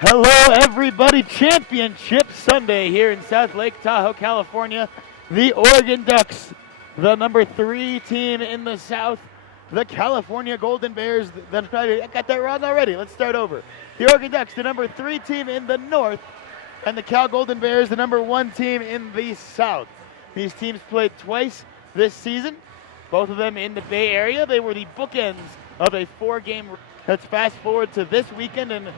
Hello, everybody. Championship Sunday here in South Lake Tahoe, California. The Oregon Ducks, the number 3 team in the South. The California Golden Bears, I got that wrong already. Let's start over. The Oregon Ducks, the number 3 team in the North, and the Cal Golden Bears, the number 1 team in the South. These teams played twice this season, both of them in the Bay Area. They were the bookends of a 4-game. Let's fast forward to this weekend and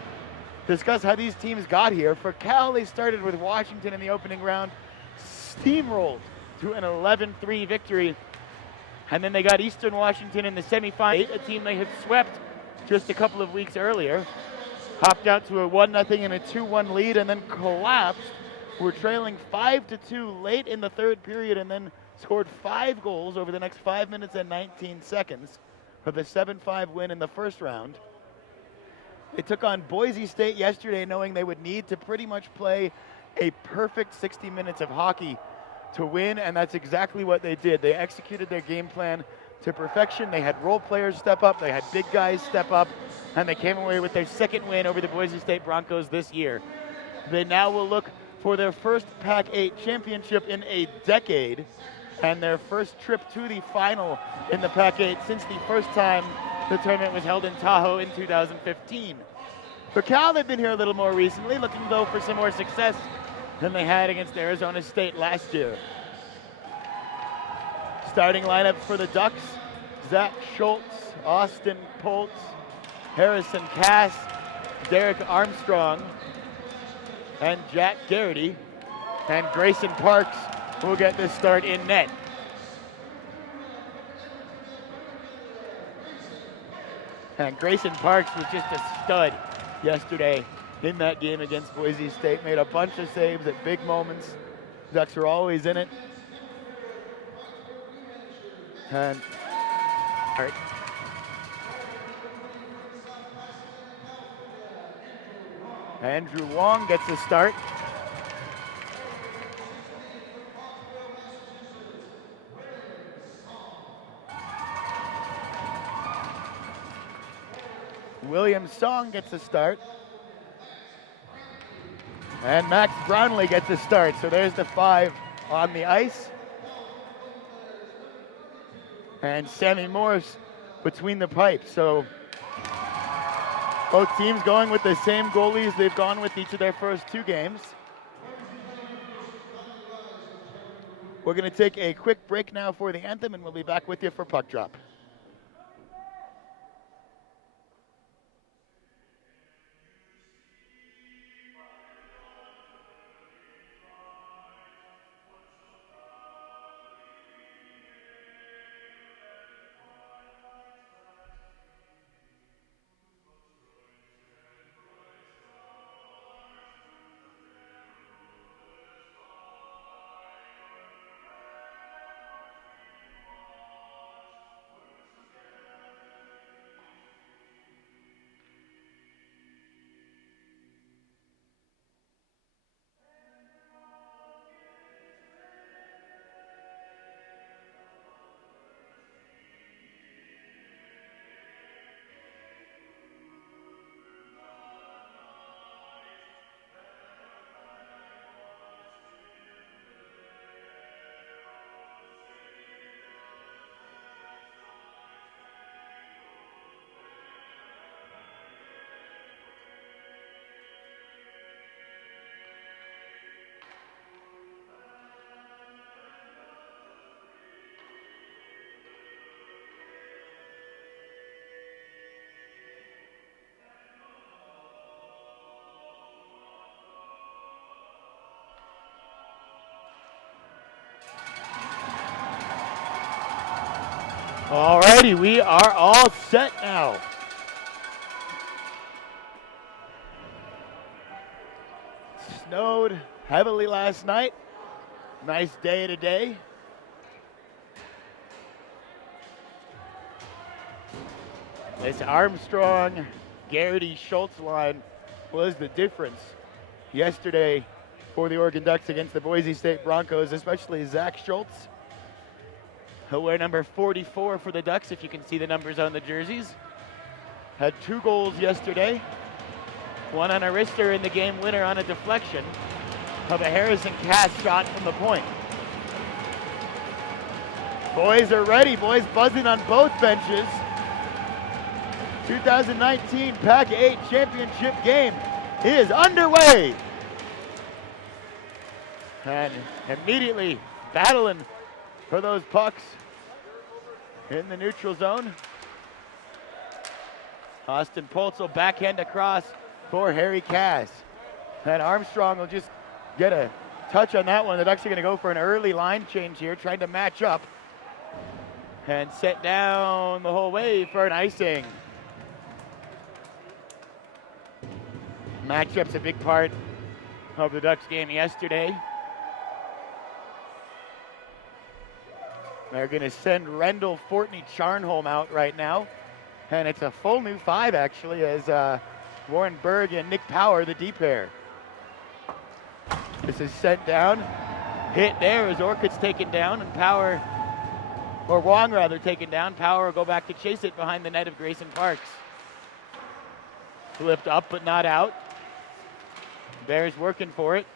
discuss how these teams got here. For Cal, they started with Washington in the opening round, steamrolled to an 11-3 victory, and then they got Eastern Washington in the semifinal, a team they had swept just a couple of weeks earlier, hopped out to a 1-0 and a 2-1 lead, and then collapsed. Were trailing 5-2 late in the third period, and then scored 5 goals over the next 5 minutes and 19 seconds for the 7-5 win in the first round. They took on Boise State yesterday knowing they would need to pretty much play a perfect 60 minutes of hockey to win, and that's exactly what they did. They executed their game plan to perfection. They had role players step up, they had big guys step up, and they came away with their second win over the Boise State Broncos this year. They now will look for their first PAC-8 championship in a decade, and their first trip to the final in the PAC-8 since the first time the tournament was held in Tahoe in 2015. For Cal, they've been here a little more recently, looking though for some more success than they had against Arizona State last year. Starting lineup for the Ducks: Zach Schultz, Austin Poltz, Harrison Cass, Derek Armstrong, and Jack Garrity. And Grayson Parks will get this start in net. And Grayson Parks was just a stud yesterday in that game against Boise State. Made a bunch of saves at big moments. Ducks are always in it. And Andrew Wong gets the start. William Song gets a start. And Max Brownlee gets a start. So there's the 5 on the ice. And Sammy Morse between the pipes. So both teams going with the same goalies they've gone with each of their first 2 games. We're going to take a quick break now for the anthem, and we'll be back with you for puck drop. Alrighty, we are all set now. Snowed heavily last night. Nice day today. This Armstrong, Garrity, Schultz line was the difference yesterday for the Oregon Ducks against the Boise State Broncos, especially Zach Schultz. He'll wear number 44 for the Ducks, if you can see the numbers on the jerseys. Had 2 goals yesterday. One on a wrister in the game winner on a deflection of a Harrison Cass shot from the point. Boys are ready. Boys buzzing on both benches. 2019 PAC-8 championship game is underway. And immediately battling for those pucks in the neutral zone. Austin Poltz will backhand across for Harry Cass. And Armstrong will just get a touch on that one. They're actually going to go for an early line change here, trying to match up. And set down the whole way for an icing. Matchup's a big part of the Ducks game yesterday. They're going to send Rendell, Fortney, Charnholm out right now. And it's a full new five, actually, as Warren Berg and Nick Power, the D pair. This is sent down. Hit there as Orcutt's taken down, and Power, or Wong rather, taken down. Power will go back to chase it behind the net of Grayson Parks. Flipped up but not out. Bears working for it.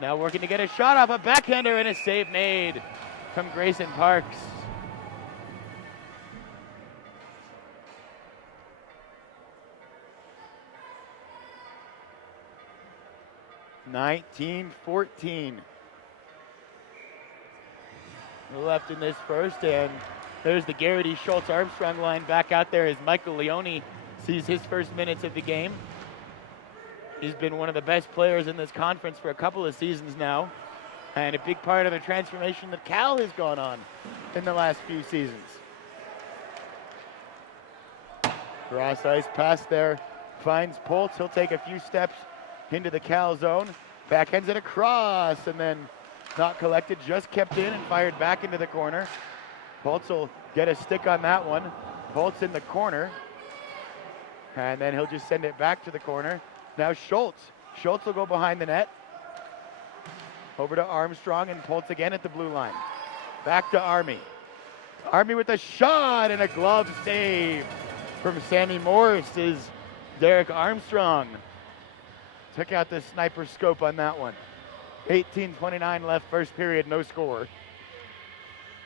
Now working to get a shot off a backhander, and a save made from Grayson Parks. (19-14) left in this first, and there's the Garrity Schultz Armstrong line back out there as Michael Leone sees his first minutes of the game. He's been one of the best players in this conference for a couple of seasons now, and a big part of the transformation that Cal has gone on in the last few seasons. Cross ice pass there, finds Poltz. He'll take a few steps into the Cal zone, backhands it across, and then not collected, just kept in and fired back into the corner. Poltz will get a stick on that one. Poltz in the corner, and then he'll just send it back to the corner. Now Schultz will go behind the net. Over to Armstrong, and Poltz again at the blue line. Back to Army. Army with a shot and a glove save from Sammy Morris is Derek Armstrong. Took out the sniper scope on that one. 18:29 left, first period, no score.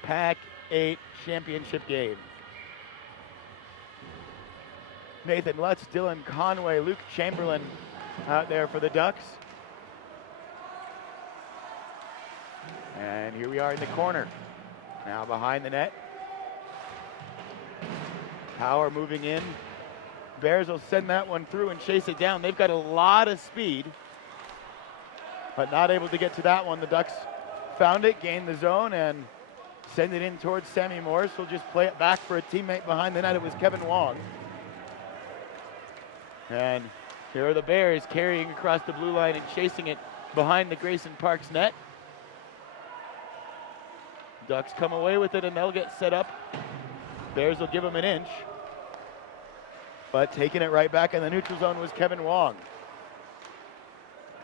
PAC-8 championship game. Nathan Lutz, Dylan Conway, Luke Chamberlain out there for the Ducks. And here we are in the corner. Now behind the net. Power moving in. Bears will send that one through and chase it down. They've got a lot of speed, but not able to get to that one. The Ducks found it, gained the zone, and send it in towards Sammy Morris. We'll just play it back for a teammate behind the net. It was Kevin Wong. And here are the Bears carrying across the blue line and chasing it behind the Grayson Parks net. Ducks come away with it, and they'll get set up. Bears will give them an inch. But taking it right back in the neutral zone was Kevin Wong.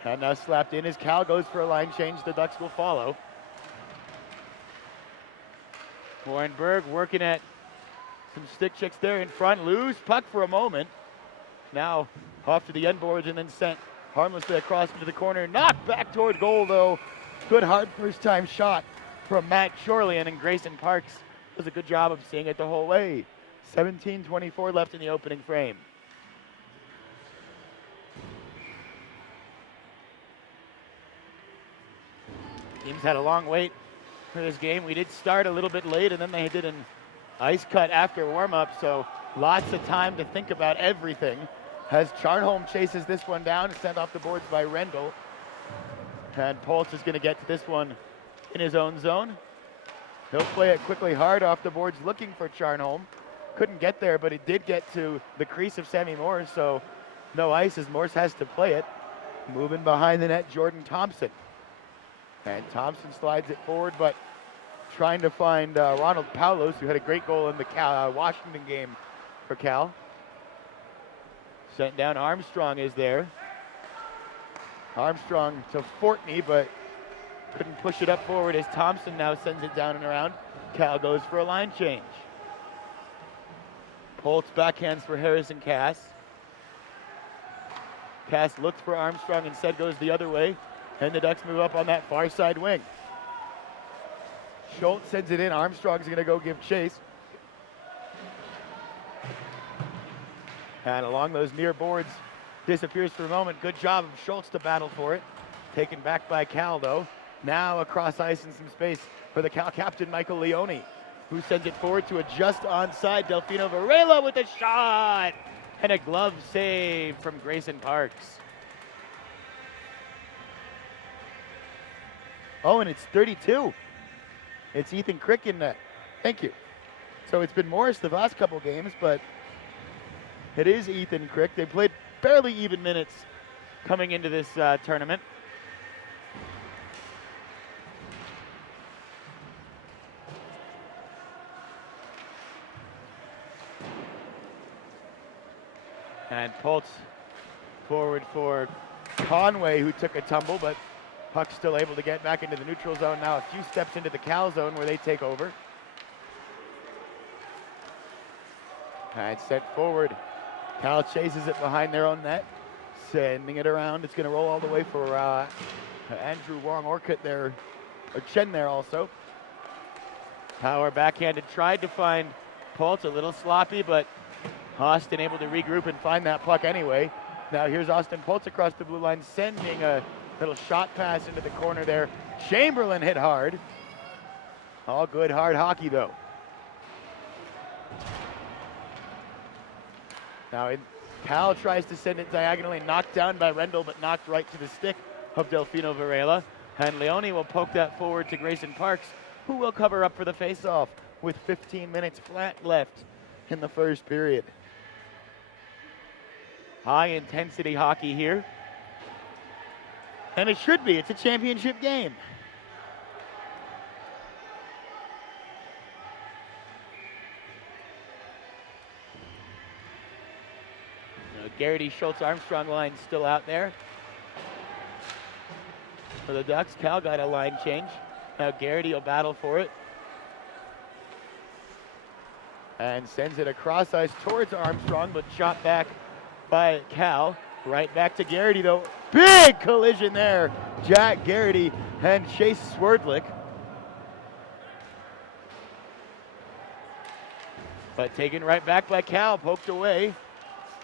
And now slapped in as Cal goes for a line change. The Ducks will follow. Warren Berg working at some stick checks there in front. Loose puck for a moment. Now off to the end boards and then sent harmlessly across into the corner. Knocked back toward goal, though. Good hard first time shot from Matt Shorlian, and Grayson Parks does a good job of seeing it the whole way. 17:24 left in the opening frame. Teams had a long wait for this game. We did start a little bit late, and then they did an ice cut after warm-up, so lots of time to think about everything. As Charnholm chases this one down and sent off the boards by Rendell. And Poltz is going to get to this one in his own zone. He'll play it quickly hard off the boards looking for Charnholm. Couldn't get there, but it did get to the crease of Sammy Morris, so no ice as Morris has to play it. Moving behind the net, Jordan Thompson. And Thompson slides it forward, but trying to find Ronald Paulos, who had a great goal in the Washington game for Cal. Sent down, Armstrong is there. Armstrong to Fortney, but couldn't push it up forward as Thompson now sends it down and around. Cal goes for a line change. Poltz backhands for Harrison Cass. Pass looked for Armstrong, instead goes the other way, and the Ducks move up on that far side wing. Schultz sends it in. Armstrong's going to go give chase. And along those near boards, disappears for a moment. Good job of Schultz to battle for it. Taken back by Cal, though. Now across ice in some space for the Cal captain, Michael Leone, who sends it forward to a just onside Delfino Varela with a shot! And a glove save from Grayson Parks. Oh, and it's 32. It's Ethan Crick in net. Thank you. So it's been Morris the last couple games, but it is Ethan Crick. They played barely even minutes coming into this tournament. And Pultz forward for Conway, who took a tumble, but puck's still able to get back into the neutral zone. Now a few steps into the Cal zone where they take over. And set forward. Cal chases it behind their own net, sending it around. It's going to roll all the way for Andrew Wong Orcutt there, or Chen there also. Power backhanded, tried to find Pultz, a little sloppy, but Austin able to regroup and find that puck anyway. Now here's Austin Pultz across the blue line, sending a little shot pass into the corner there. Chamberlain hit hard. All good hard hockey though. Now Cal tries to send it diagonally, knocked down by Rendell, but knocked right to the stick of Delfino Varela. And Leone will poke that forward to Grayson Parks, who will cover up for the faceoff with 15 minutes flat left in the first period. High intensity hockey here. And it should be. It's a championship game. Garrity, Schultz, Armstrong line still out there. For the Ducks, Cal got a line change. Now Garrity will battle for it. And sends it across ice towards Armstrong, but shot back by Cal. Right back to Garrity though. Big collision there. Jack Garrity and Chase Swerdlick. But taken right back by Cal, poked away.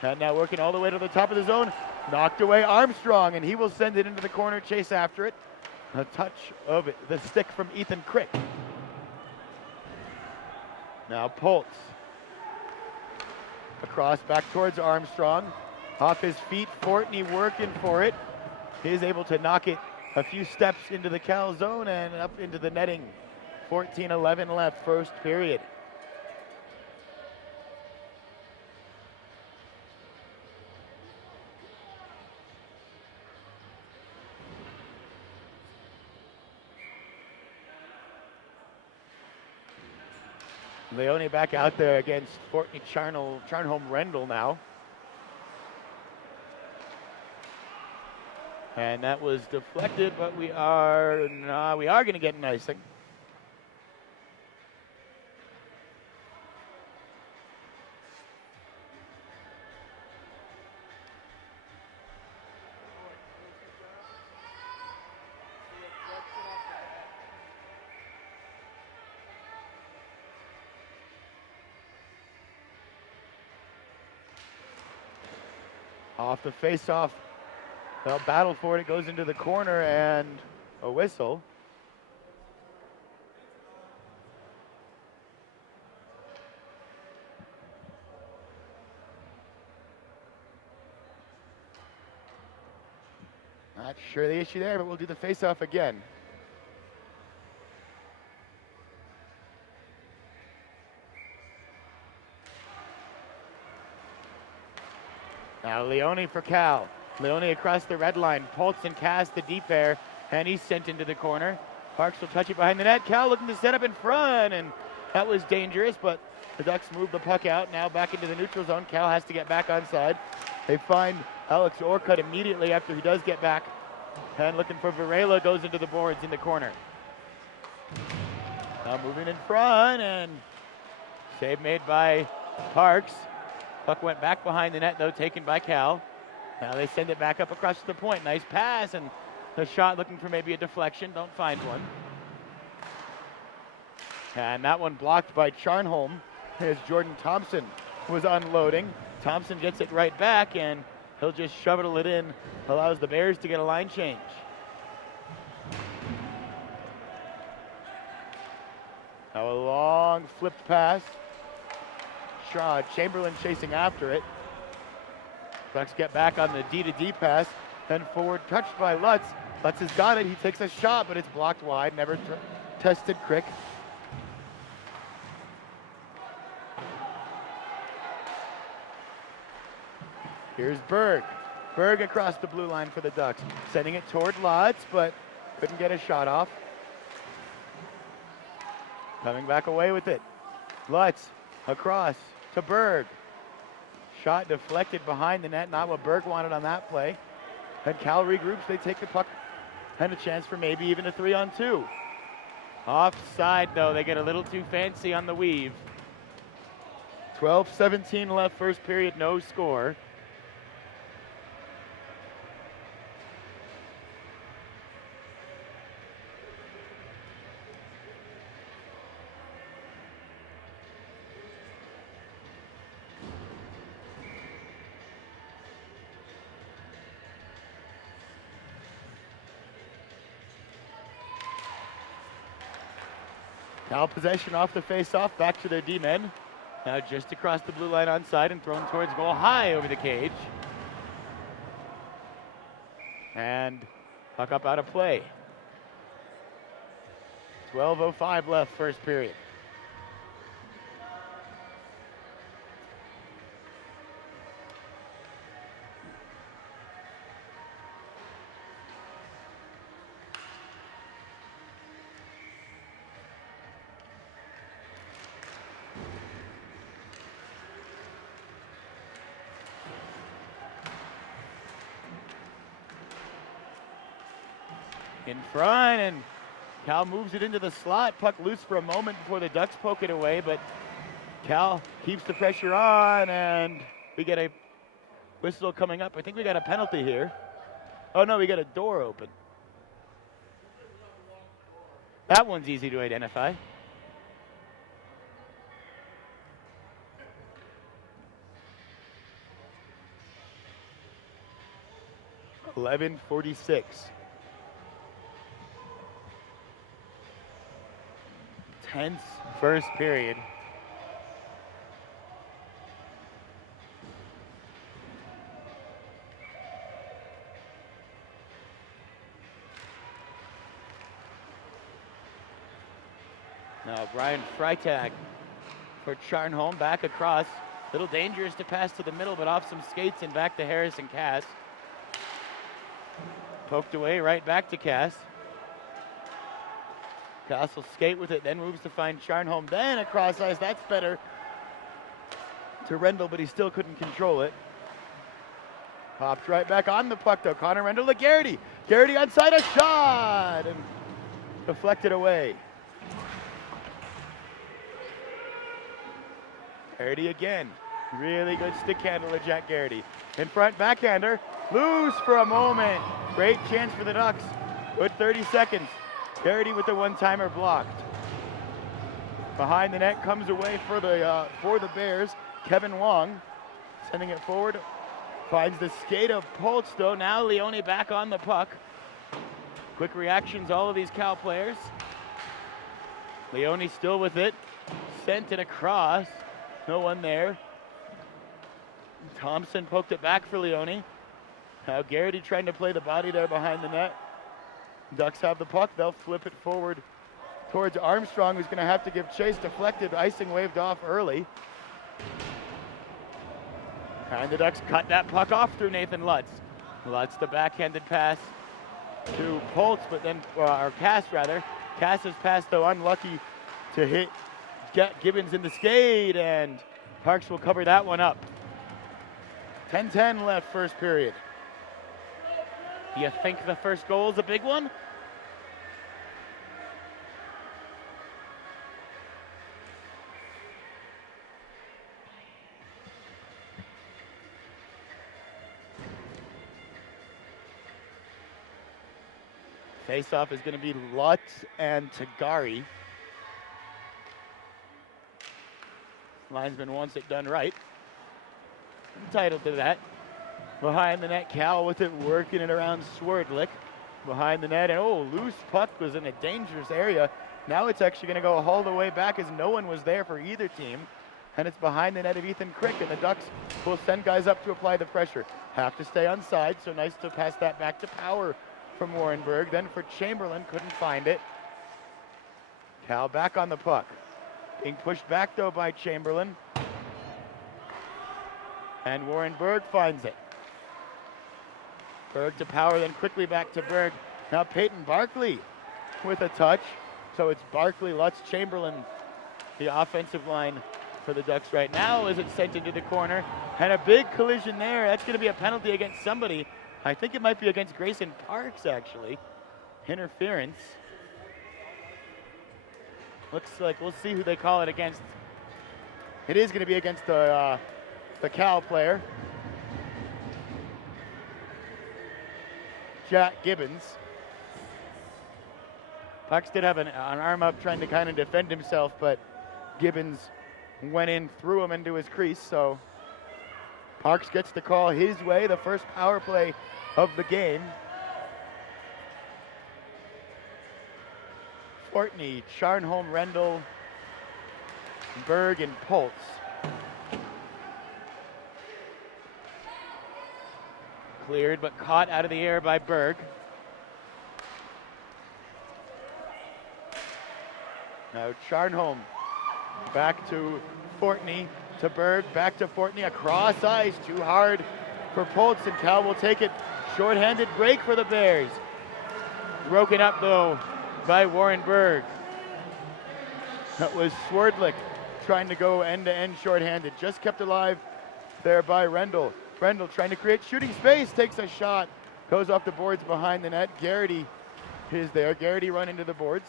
And now working all the way to the top of the zone. Knocked away Armstrong, and he will send it into the corner, chase after it. A touch of it, the stick from Ethan Crick. Now Pultz. Across back towards Armstrong. Off his feet, Fortney working for it. He's able to knock it a few steps into the Cal zone and up into the netting. 14-11 left, first period. Leone back out there against Fortney Charnholm Rendell now. And that was deflected, but we are going to get an icing. Off the face-off, they'll battle for it. It goes into the corner and a whistle. Not sure the issue there, but we'll do the face-off again. Now Leone for Cal. Leone across the red line. Pultz and Cass the deep air, and he's sent into the corner. Parks will touch it behind the net. Cal looking to set up in front, and that was dangerous, but the Ducks move the puck out. Now back into the neutral zone. Cal has to get back onside. They find Alex Orcutt immediately after he does get back. And looking for Varela, goes into the boards in the corner. Now moving in front, and save made by Parks. Puck went back behind the net, though, taken by Cal. Now they send it back up across the point. Nice pass, and the shot looking for maybe a deflection. Don't find one. And that one blocked by Charnholm as Jordan Thompson was unloading. Thompson gets it right back, and he'll just shovel it in. Allows the Bears to get a line change. Now a long flipped pass. Chamberlain chasing after it. Bucks get back on the D-to-D pass. Then forward touched by Lutz. Lutz has got it. He takes a shot, but it's blocked wide. Never tested Crick. Here's Berg. Berg across the blue line for the Ducks. Sending it toward Lutz, but couldn't get a shot off. Coming back away with it. Lutz across to Berg. Shot deflected behind the net. Not what Berg wanted on that play. And Cal regroups. They take the puck and a chance for maybe even a 3-on-2. Offside, though. They get a little too fancy on the weave. 12:17 left, first period, no score. Now possession off the face-off, back to their D-men. Now just across the blue line onside and thrown towards goal, high over the cage. And puck up out of play. 12:05 left, first period. In front, and Cal moves it into the slot. Puck loose for a moment before the Ducks poke it away, but Cal keeps the pressure on, and we get a whistle coming up. I think we got a penalty here. Oh no, we got a door open. That one's easy to identify. .11:46. Tense first period. Now Brian Freitag for Charnholm, back across. Little dangerous to pass to the middle, but off some skates and back to Harris and Cass. Poked away, right back to Cass. Cass will skate with it, then moves to find Charnholm. Then across ice, that's better to Rendell, but he still couldn't control it. Popped right back on the puck though. Connor Rendell to Garrity. Garrity onside, a shot! And deflected away. Garrity again. Really good stick handle of Jack Garrity. In front, backhander. Loose for a moment. Great chance for the Ducks. Good 30 seconds. Garrity with the one-timer blocked. Behind the net comes away for the Bears. Kevin Wong sending it forward. Finds the skate of Poltz though. Now Leone back on the puck. Quick reactions, all of these Cal players. Leone still with it. Sent it across. No one there. Thompson poked it back for Leone. Now Garrity trying to play the body there behind the net. Ducks have the puck. They'll flip it forward towards Armstrong, who's going to have to give chase. Deflected, icing waved off early. And the Ducks cut that puck off through Nathan Lutz. Lutz, the backhanded pass to Poltz, but then, or Cass rather. Cass's pass, though, unlucky to hit Gibbons in the skate, and Parks will cover that one up. 10:10 left, first period. Do you think the first goal is a big one? Face-off is going to be Lutz and Tagari. Linesman wants it done right. Entitled to that. Behind the net, Cal with it, working it around Swerdlick. Behind the net, and loose puck was in a dangerous area. Now it's actually going to go all the way back as no one was there for either team. And it's behind the net of Ethan Crick, and the Ducks will send guys up to apply the pressure. Have to stay on side, so nice to pass that back to Power from Warrenberg. Then for Chamberlain, couldn't find it. Cal back on the puck. Being pushed back, though, by Chamberlain. And Warrenberg finds it. Berg to Power, then quickly back to Berg. Now Peyton Barkley with a touch. So it's Barkley, Lutz, Chamberlain, the offensive line for the Ducks right now as it's sent into the corner. And a big collision there. That's going to be a penalty against somebody. I think it might be against Grayson Parks, actually. Interference. Looks like we'll see who they call it against. It is going to be against the Cal player, Jack Gibbons. Pucks did have an arm up trying to kind of defend himself, but Gibbons went in, threw him into his crease, so Parks gets the call his way, the first power play of the game. Fortney, Charnholm, Rendell, Berg, and Poltz. Cleared, but caught out of the air by Berg. Now Charnholm back to Fortney, to Berg, back to Fortney, across ice, too hard for Poltz, and Cal will take it. Shorthanded break for the Bears. Broken up, though, by Warren Berg. That was Swerdlick trying to go end-to-end shorthanded. Just kept alive there by Rendell. Rendell trying to create shooting space, takes a shot, goes off the boards behind the net. Garrity is there. Garrity run into the boards.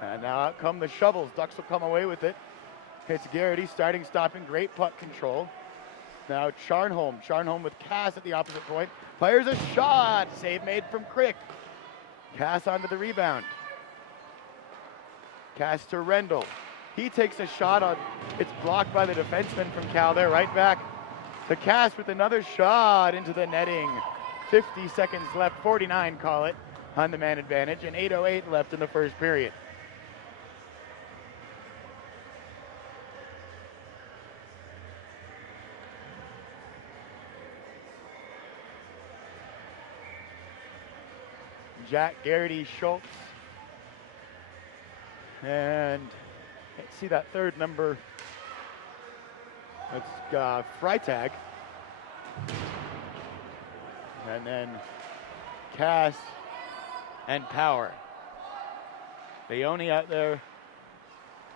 And now out come the shovels. Ducks will come away with it. It's Garrity starting, stopping, great puck control. Now Charnholm. Charnholm with Cass at the opposite point. Fires a shot. Save made from Crick. Cass onto the rebound. Cass to Rendell. He takes a shot on, it's blocked by the defenseman from Cal there. Right back to Cass with another shot into the netting. 50 seconds left, 49 call it, on the man advantage, and 8:08 left in the first period. Jack, Garrity, Schultz, and let's see that third number. It's Freitag. And then Cass and Power. Leone out there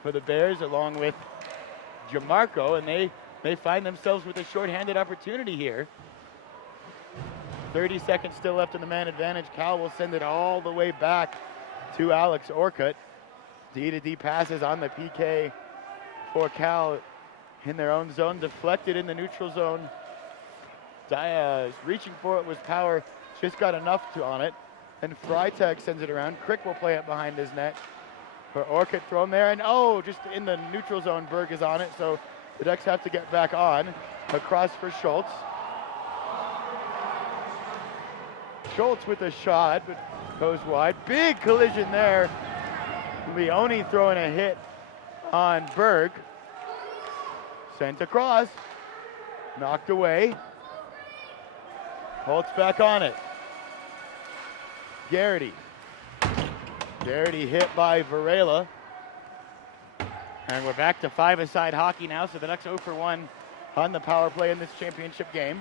for the Bears along with Jamarco, and they find themselves with a shorthanded opportunity here. 30 seconds still left in the man advantage. Cal will send it all the way back to Alex Orcutt. D-to-D passes on the PK for Cal in their own zone, deflected in the neutral zone. Reaching for it was Power, just got enough on it. And Freitag sends it around. Crick will play it behind his net. For Orcutt thrown there, and just in the neutral zone, Berg is on it, so the Ducks have to get back on. Across for Schultz. Schultz with a shot, but goes wide. Big collision there. Leone throwing a hit on Berg. Sent across. Knocked away. Holtz back on it. Garrity. Garrity hit by Varela. And we're back to five-a-side hockey now, so the Ducks 0 for 1 on the power play in this championship game.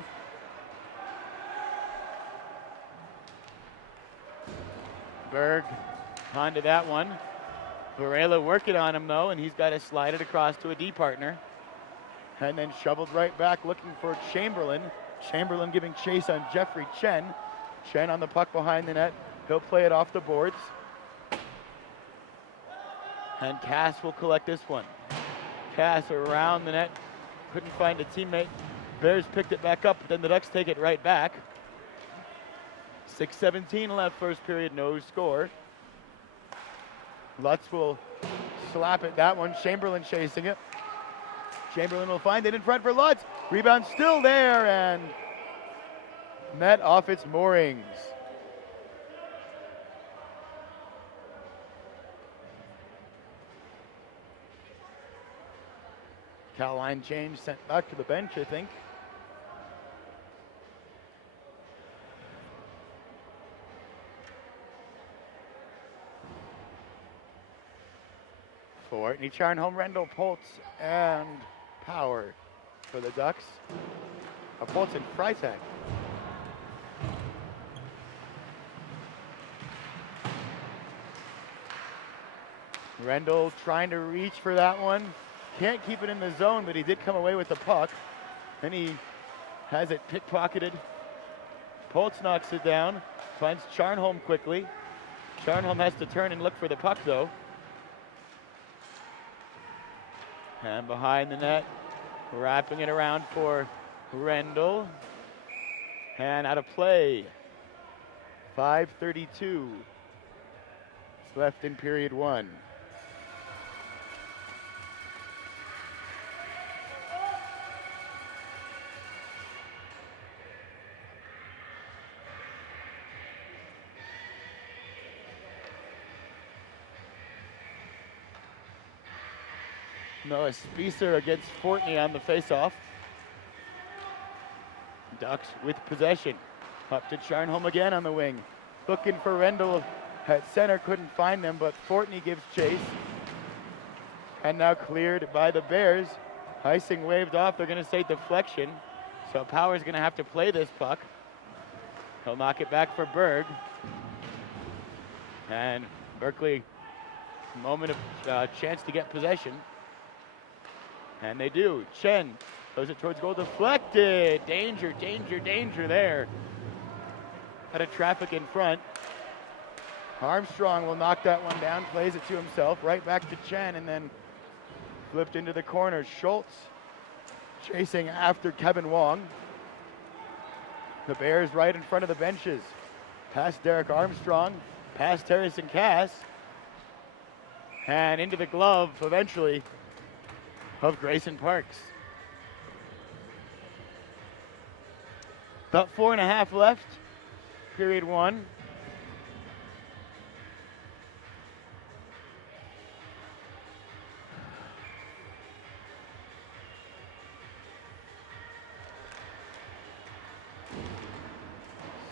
Berg onto that one. Varela working on him though, and he's got to slide it across to a D partner. And then shoveled right back looking for Chamberlain. Chamberlain giving chase on Jeffrey Chen. Chen on the puck behind the net. He'll play it off the boards. And Cass will collect this one. Cass around the net. Couldn't find a teammate Bears picked it back up, but then the Ducks take it right back. 6:17 left first period, no score. Lutz will slap it, that one. Chamberlain chasing it. Chamberlain will find it in front for Lutz. Rebound still there and met off its moorings. Cal line change sent back to the bench, I think. Fortney, Charnholm, Rendell, Poltz, and Power for the Ducks. Poltz and Freitag. Rendell trying to reach for that one. Can't keep it in the zone, but he did come away with the puck. Then he has it pickpocketed. Poltz knocks it down, finds Charnholm quickly. Charnholm has to turn and look for the puck though. And behind the net, wrapping it around for Rendell. And out of play. 5:32 left in period one. Noah Spiecer against Fortney on the faceoff. Ducks with possession. Up to Charnholm again on the wing. Looking for Rendell at center, couldn't find them, but Fortney gives chase. And now cleared by the Bears. Icing waved off, they're gonna say deflection. So Power's gonna have to play this puck. He'll knock it back for Berg. And Berkeley, moment of chance to get possession. And they do. Chen throws it towards goal, deflected. Danger, danger, danger there. Out of traffic in front. Armstrong will knock that one down, plays it to himself, right back to Chen, and then flipped into the corner. Schultz chasing after Kevin Wong. The Bears right in front of the benches. Past Derek Armstrong, past Harrison Cass, and into the glove eventually of Grayson Parks. About 4.5 left, period one.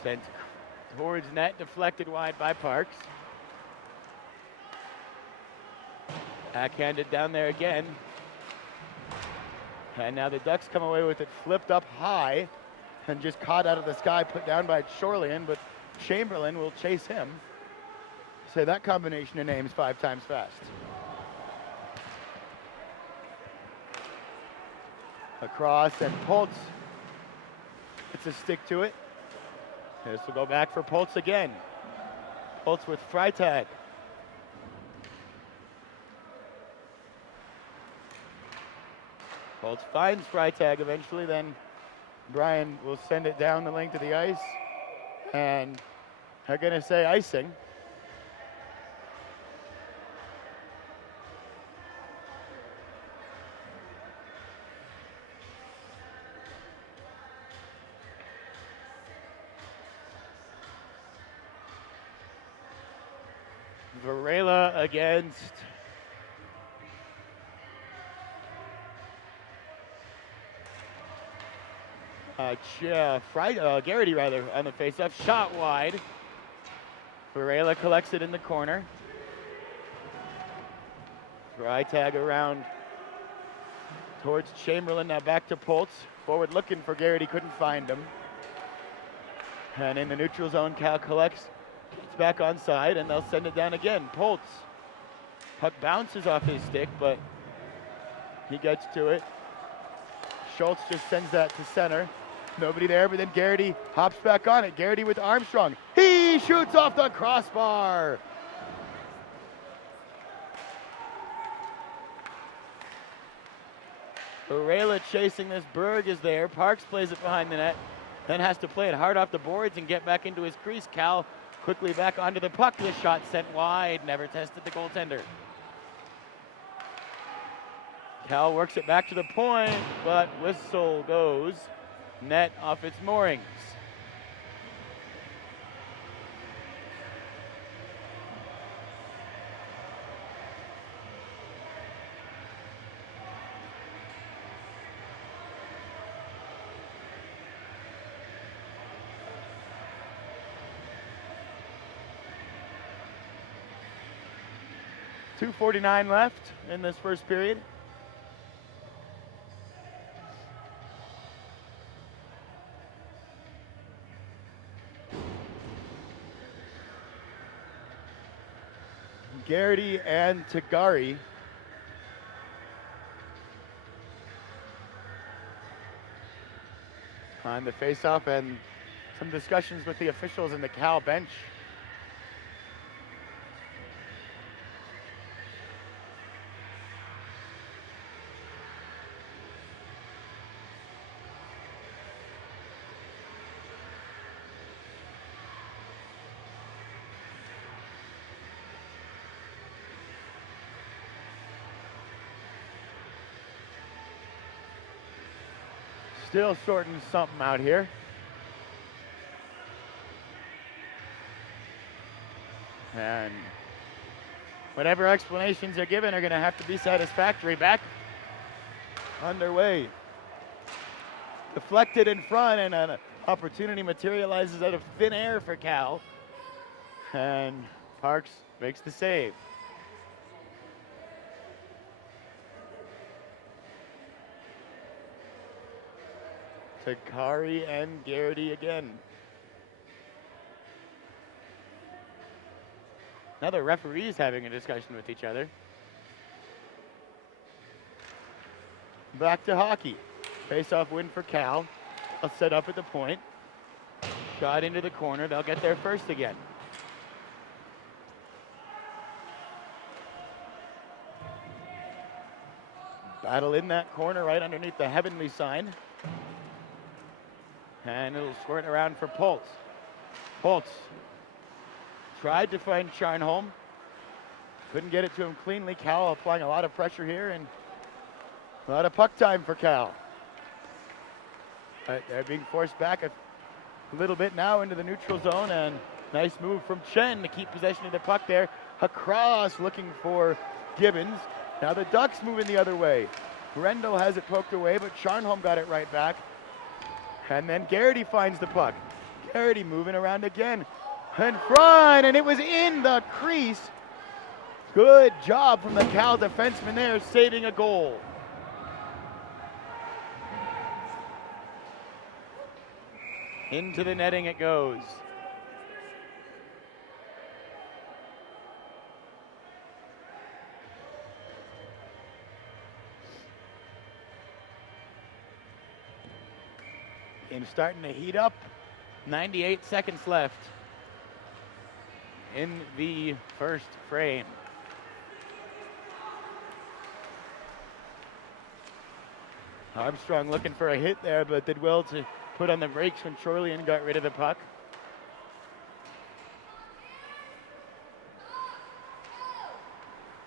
Sent towards net, deflected wide by Parks. Backhanded down there again. And now the Ducks come away with it flipped up high and just caught out of the sky, put down by Shorelian, but Chamberlain will chase him. Say that combination of names 5 times fast. Across, and Poltz gets a stick to it. This will go back for Poltz again. Poltz with Freitag. Poltz finds Freitag eventually, then Brian will send it down the length of the ice, and they're gonna say icing. Varela against Garrity rather on the faceoff. Shot wide. Varela collects it in the corner. Freitag around towards Chamberlain. Now back to Poltz. Forward looking for Garrity, couldn't find him. And in the neutral zone, Cal collects. It's back onside, and they'll send it down again. Poltz. Puck bounces off his stick, but he gets to it. Schultz just sends that to center. Nobody there, but then Garrity hops back on it. Garrity with Armstrong. He shoots off the crossbar. Varela chasing this. Berg is there. Parks plays it behind the net. Then has to play it hard off the boards and get back into his crease. Cal quickly back onto the puck. The shot sent wide. Never tested the goaltender. Cal works it back to the point, but whistle goes. Net off its moorings. .249 left in this first period. Garrity and Tagari on the faceoff, and some discussions with the officials in the Cal bench. Still sorting something out here. And whatever explanations are given are going to have to be satisfactory. Back underway. Deflected in front, and an opportunity materializes out of thin air for Cal. And Parks makes the save. Takari and Garrity again. Now the referees having a discussion with each other. Back to hockey. Face-off win for Cal. I'll set up at the point. Shot into the corner. They'll get there first again. Battle in that corner right underneath the heavenly sign. And it'll squirt around for Poltz. Poltz tried to find Charnholm. Couldn't get it to him cleanly. Cal applying a lot of pressure here, and a lot of puck time for Cal. But they're being forced back a little bit now into the neutral zone, and nice move from Chen to keep possession of the puck there. Across looking for Gibbons. Now the Ducks moving the other way. Brendel has it poked away, but Charnholm got it right back. And then Garrity finds the puck. Garrity moving around again. In front, and it was in the crease. Good job from the Cal defenseman there, saving a goal. Into the netting it goes. Game starting to heat up. 98 seconds left in the first frame. Armstrong looking for a hit there, but did well to put on the brakes when Chorlian got rid of the puck.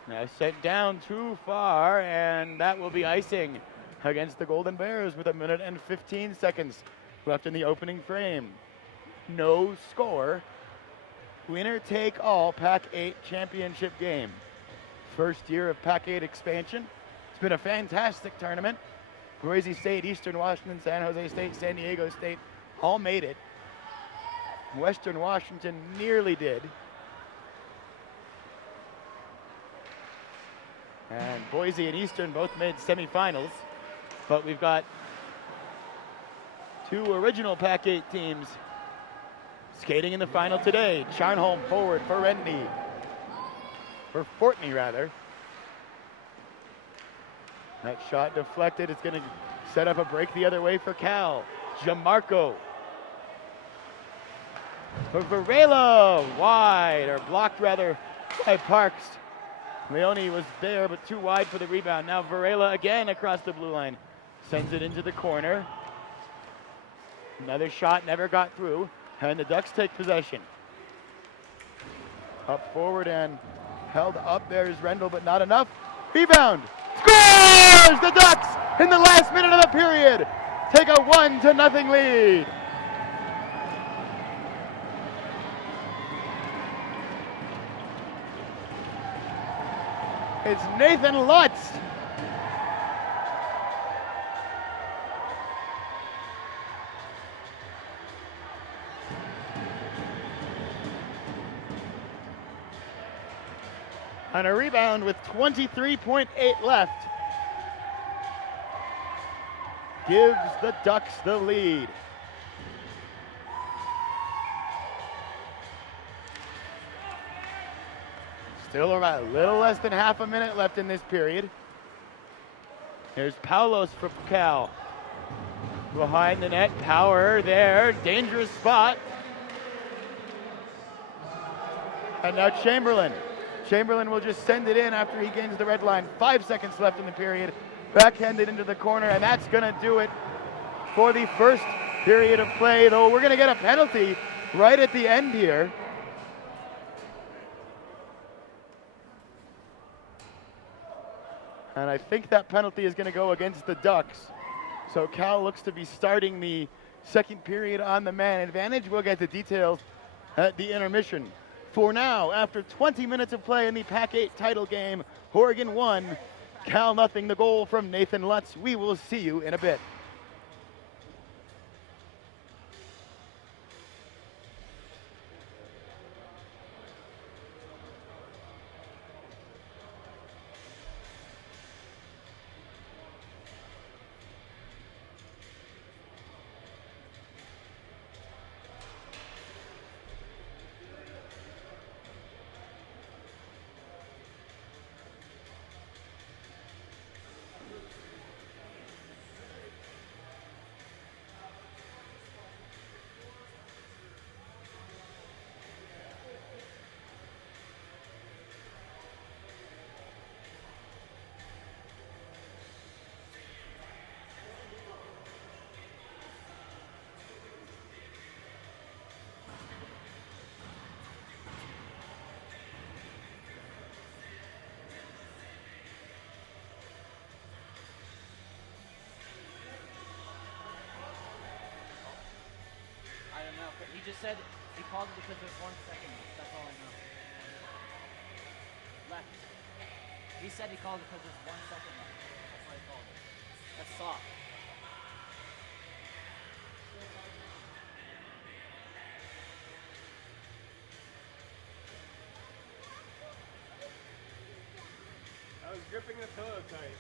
Now sent down too far, and that will be icing against the Golden Bears with 1 minute and 15 seconds left in the opening frame. No score. Winner take all PAC-8 championship game. First year of PAC-8 expansion. It's been a fantastic tournament. Boise State, Eastern Washington, San Jose State, San Diego State all made it. Western Washington nearly did. And Boise and Eastern both made semifinals. But we've got two original PAC-8 teams skating in the final today. Charnholm forward for Rendy. For Fortney, rather. That shot deflected. It's going to set up a break the other way for Cal. Jamarco. For Varela. Wide, or blocked rather, by Parks. Leone was there, but too wide for the rebound. Now Varela again across the blue line. Sends it into the corner. Another shot never got through, and the Ducks take possession. Up forward and held up there is Rendell, but not enough. Rebound! Scores! The Ducks in the last minute of the period take a 1-0 lead. It's Nathan Lutz. On a rebound with 23.8 left. Gives the Ducks the lead. Still about a little less than half a minute left in this period. Here's Paulos for Cal. Behind the net, Power there, dangerous spot. And now Chamberlain. Chamberlain will just send it in after he gains the red line. 5 seconds left in the period. Backhanded into the corner, and that's gonna do it for the first period of play, though we're gonna get a penalty right at the end here. And I think that penalty is gonna go against the Ducks. So Cal looks to be starting the second period on the man advantage. We'll get the details at the intermission. For now, after 20 minutes of play in the PAC-8 title game, Oregon 1, Cal nothing. The goal from Nathan Lutz. We will see you in a bit. He just said he called it because there's 1 second left. That's all I know. Left. He said he called it because there's 1 second left. That's why he called it. That's soft. I was gripping the pillow tight.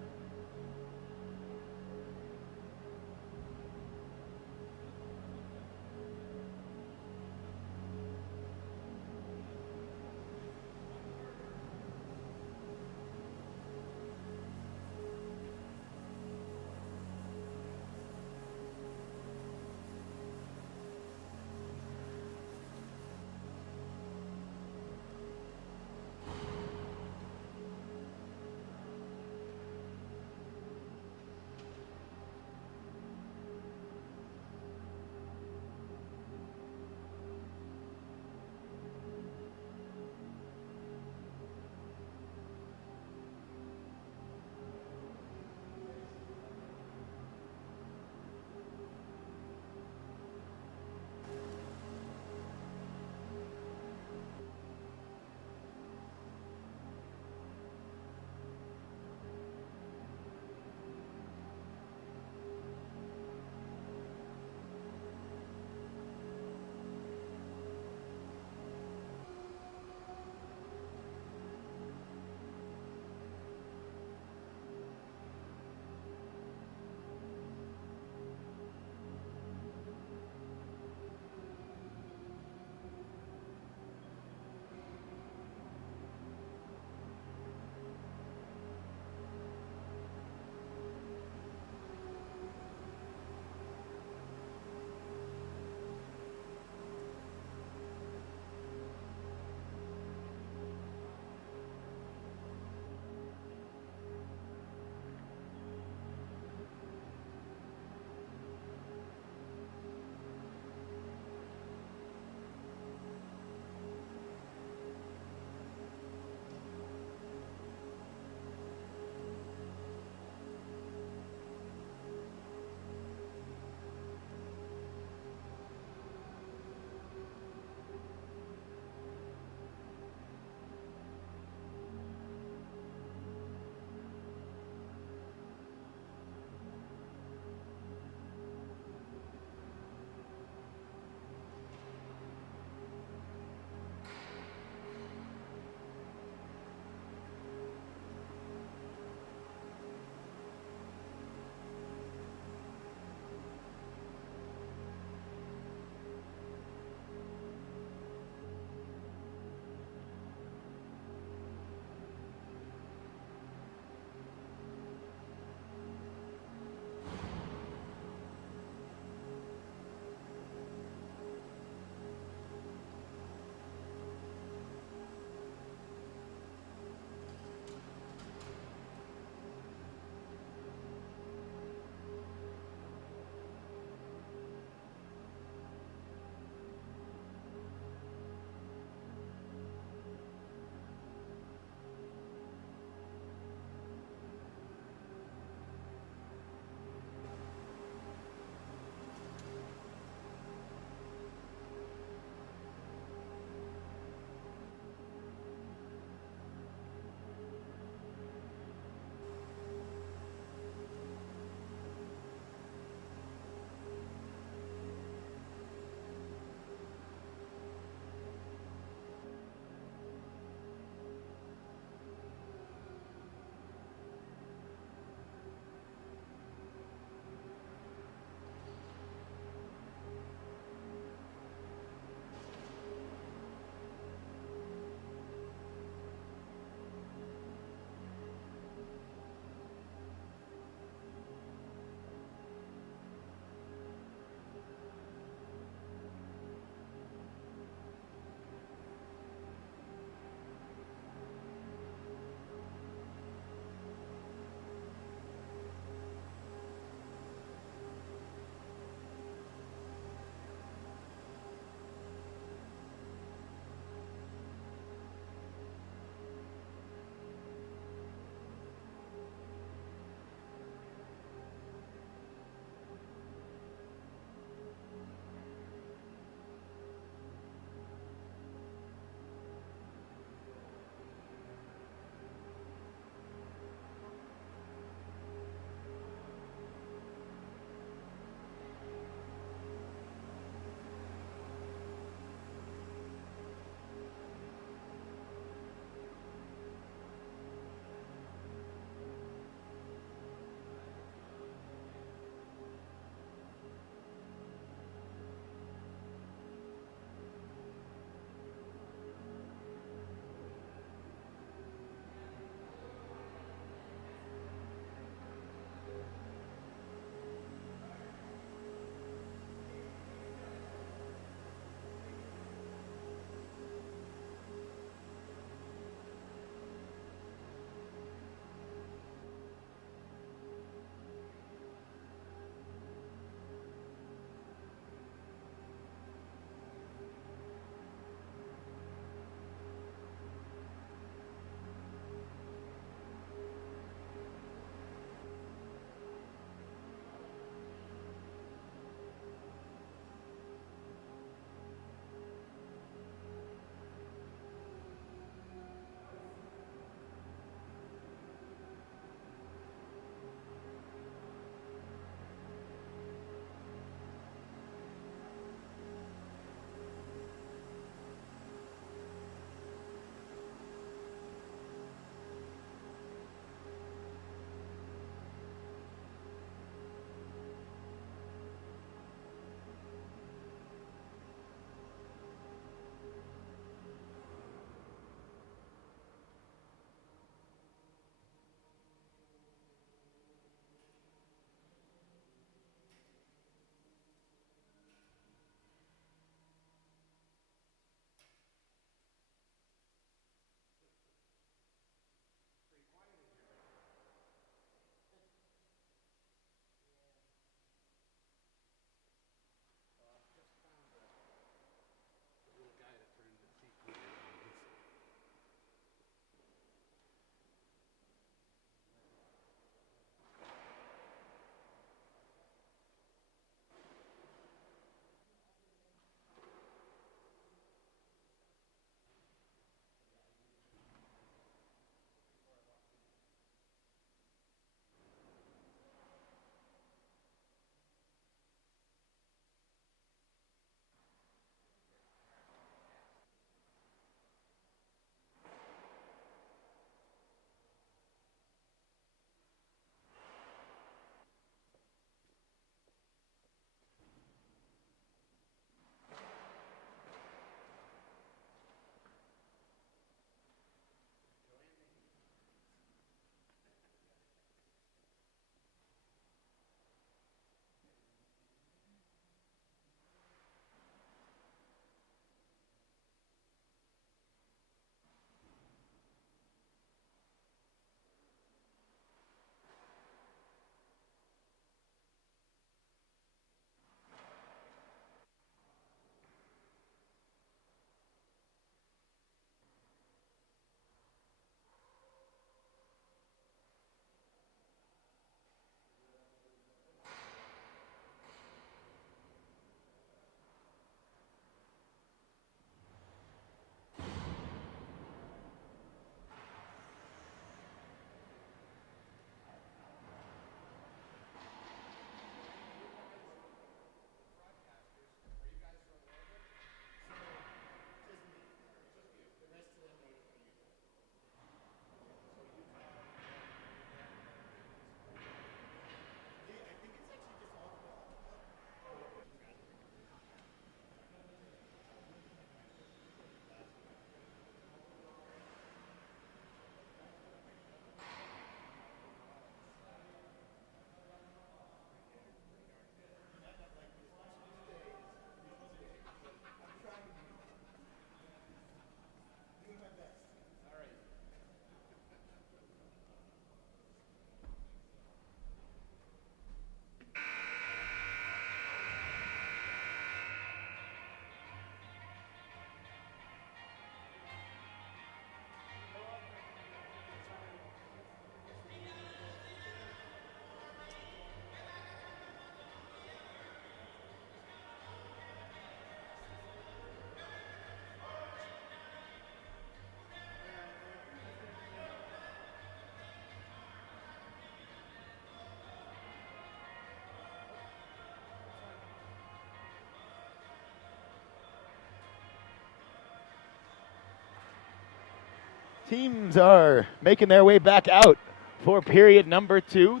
Teams are making their way back out for period number 2.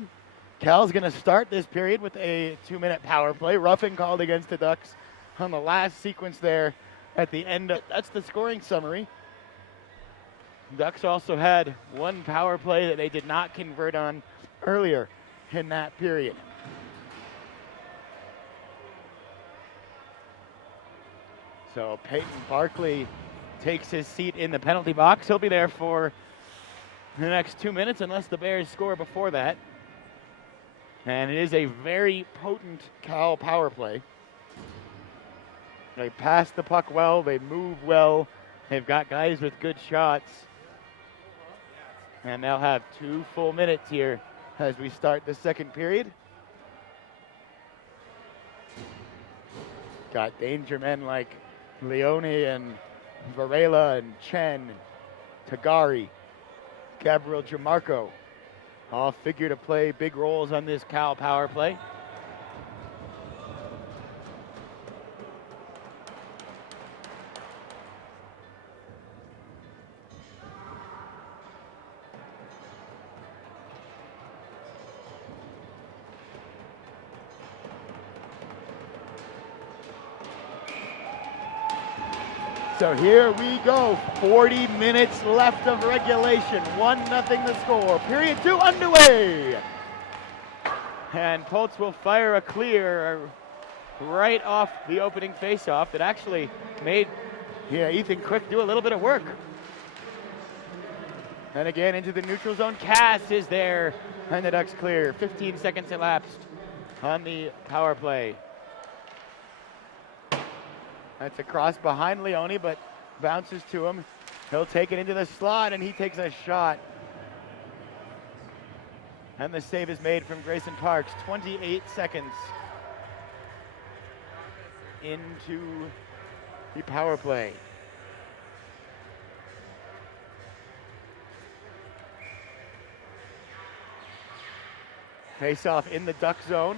Cal's going to start this period with a 2-minute power play. Roughing called against the Ducks on the last sequence there at the end. That's the scoring summary. Ducks also had one power play that they did not convert on earlier in that period. So Peyton Barkley takes his seat in the penalty box. He'll be there for the next 2 minutes unless the Bears score before that. And it is a very potent Cal power play. They pass the puck well, they move well, they've got guys with good shots. And they'll have 2 full minutes here as we start the second period. Got danger men like Leone and Varela and Chen, Tagari, Gabriel Jamarco, all figure to play big roles on this Cal power play. So here we go, 40 minutes left of regulation, 1-0 the score. Period 2 underway. And Poltz will fire a clear right off the opening faceoff that actually made Ethan Quick do a little bit of work. And again into the neutral zone, Cass is there, and the Ducks clear. 15 seconds elapsed on the power play. That's a cross behind Leone, but bounces to him. He'll take it into the slot, and he takes a shot. And the save is made from Grayson Parks. 28 seconds into the power play. Face off in the Duck zone.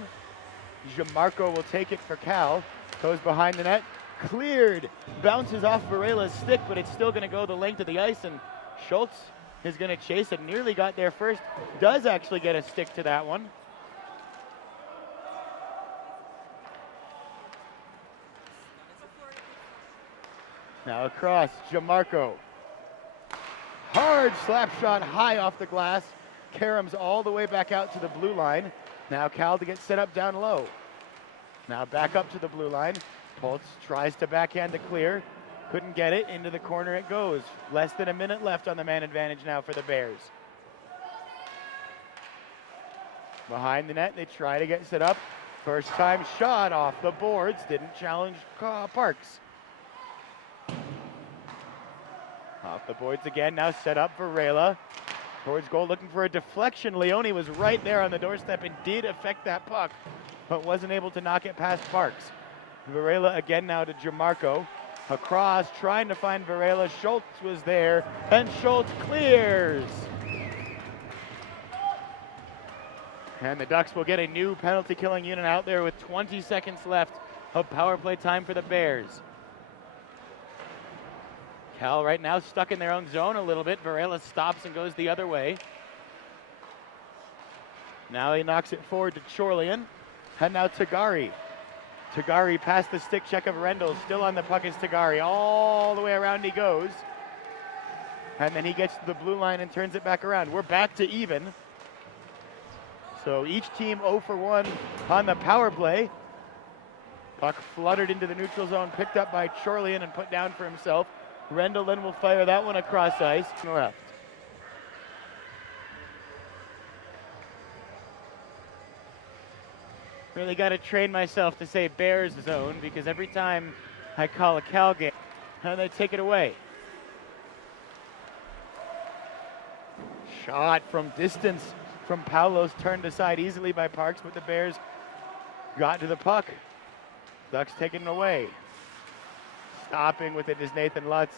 Jamarco will take it for Cal. Goes behind the net. Cleared, bounces off Varela's stick, but it's still going to go the length of the ice, and Schultz is going to chase it. Nearly got there first, does actually get a stick to that one. Now across, Jamarco. Hard slap shot high off the glass. Karams all the way back out to the blue line. Now Cal to get set up down low. Now back up to the blue line. Poltz tries to backhand the clear. Couldn't get it. Into the corner it goes. Less than a minute left on the man advantage now for the Bears. Behind the net, they try to get set up. First time shot off the boards. Didn't challenge Parks. Off the boards again. Now set up Varela. Towards goal looking for a deflection. Leone was right there on the doorstep and did affect that puck, but wasn't able to knock it past Parks. Varela again now to Jamarco. Across, trying to find Varela. Schultz was there, and Schultz clears. And the Ducks will get a new penalty killing unit out there with 20 seconds left of power play time for the Bears. Cal right now stuck in their own zone a little bit. Varela stops and goes the other way. Now he knocks it forward to Chorlian. And now Tagari. Tagari past the stick check of Rendell. Still on the puck is Tagari. All the way around he goes. And then he gets to the blue line and turns it back around. We're back to even. So each team 0 for 1 on the power play. Puck fluttered into the neutral zone, picked up by Chorlian and put down for himself. Rendell then will fire that one across ice and left. Really got to train myself to say Bears zone, because every time I call a Cal game, they take it away. Shot from distance from Paulos, turned aside easily by Parks, but the Bears got to the puck. Ducks taking it away. Stopping with it is Nathan Lutz.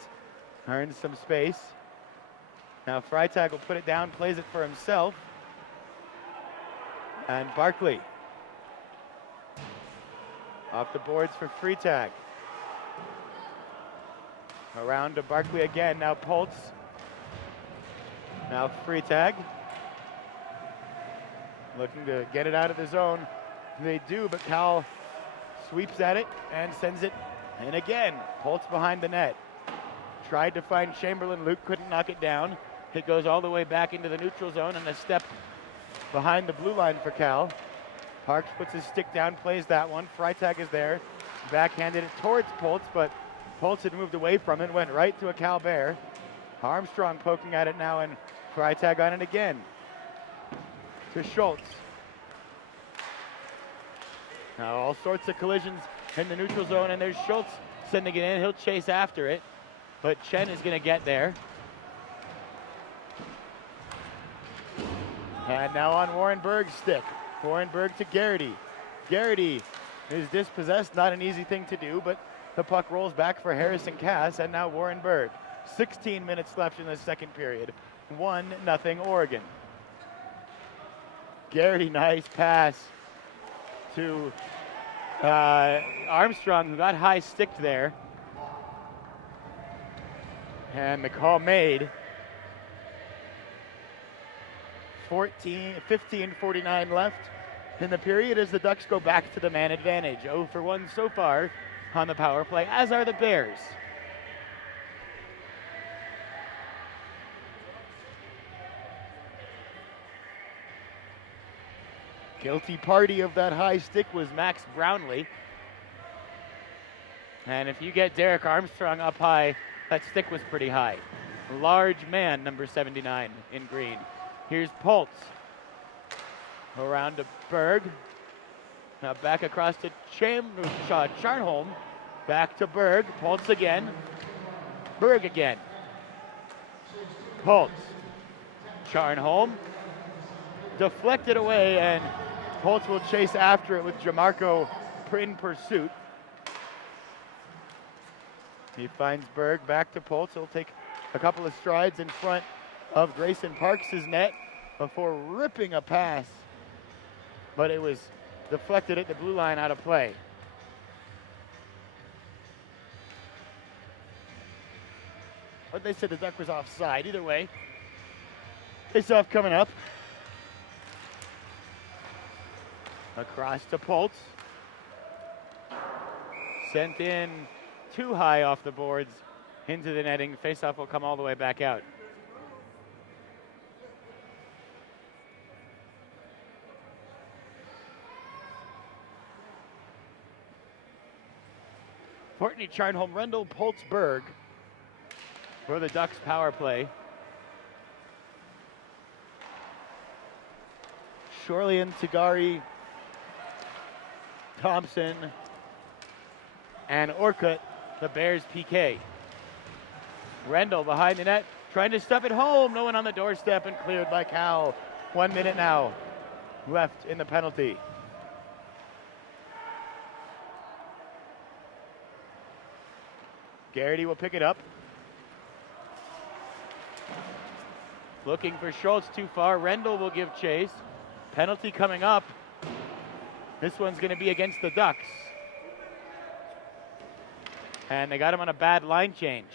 Earns some space. Now Freitag will put it down, plays it for himself. And Barkley. Off the boards for Freitag. Around to Barkley again. Now Poltz Now free tag. Looking to get it out of the zone. They do, but Cal sweeps at it and sends it in again. Holtz behind the net. Tried to find Chamberlain. Luke couldn't knock it down. It goes all the way back into the neutral zone and a step behind the blue line for Cal. Parks puts his stick down, plays that one. Freitag is there. Backhanded it towards Poltz, but Poltz had moved away from it, went right to a Cal Bear. Armstrong poking at it now, and Freitag on it again. To Schultz. Now all sorts of collisions in the neutral zone, and there's Schultz sending it in. He'll chase after it, but Chen is going to get there. And now on Warren Berg's stick. Warren Berg to Garrity. Garrity is dispossessed, not an easy thing to do, but the puck rolls back for Harrison Cass, and now Warren Berg. 16 minutes left in the second period. 1-0 Oregon. Garrity, nice pass to Armstrong, who got high sticked there. And the call made. 15:49 left in the period as the Ducks go back to the man advantage. 0 for 1 so far on the power play, as are the Bears. Guilty party of that high stick was Max Brownlee. And if you get Derek Armstrong up high, that stick was pretty high. Large man, number 79 in green. Here's Poltz. Around to Berg. Now back across to Charnholm. Back to Berg. Poltz again. Berg again. Poltz. Charnholm. Deflected away, and Poltz will chase after it with Jamarco in pursuit. He finds Berg, back to Poltz. He'll take a couple of strides in front of Grayson Parks' net before ripping a pass, but it was deflected at the blue line, out of play. But they said the duck was offside. Either way, face-off coming up. Across to Poltz. Sent in too high off the boards into the netting. Face-off will come all the way back out. Fortney, Charnholm, Rendell, Poltz, Berg for the Ducks power play. Shorlian, Tagari, Thompson, and Orcutt, the Bears PK. Rendell behind the net, trying to stuff it home. No one on the doorstep, and cleared by Cal. 1 minute now left in the penalty. Garrity will pick it up. Looking for Schultz, too far. Rendell will give chase. Penalty coming up. This one's going to be against the Ducks. And they got him on a bad line change.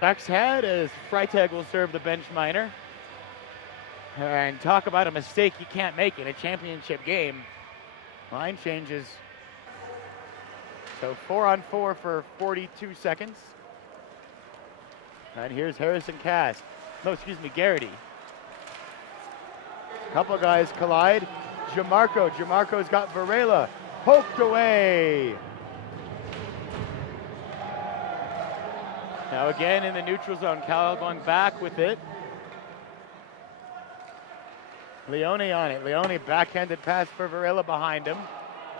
Ducks head as Freitag will serve the bench minor. And talk about a mistake you can't make in a championship game. Line changes. So 4-on-4 for 42 seconds. And here's Harrison Cass. No, excuse me, Garrity. Couple guys collide. Jamarco's got Varela. Poked away. Now again in the neutral zone. Cal going back with it. Leone on it. Leone backhanded pass for Varela behind him.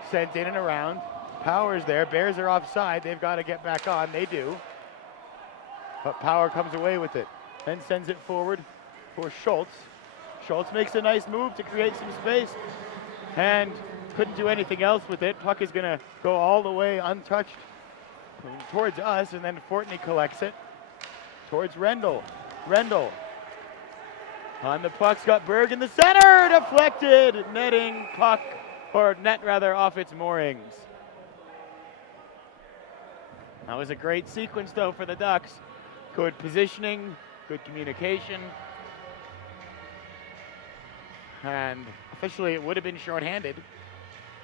Sent in and around. Power's there. Bears are offside. They've got to get back on. They do. But Power comes away with it. Then sends it forward for Schultz. Schultz makes a nice move to create some space. And couldn't do anything else with it. Puck is going to go all the way untouched towards us. And then Fortney collects it towards Rendell. Rendell. On the puck's got Berg in the center, deflected, netting, puck or net rather, off its moorings. That was a great sequence though for the Ducks. Good positioning, good communication. And officially it would have been shorthanded,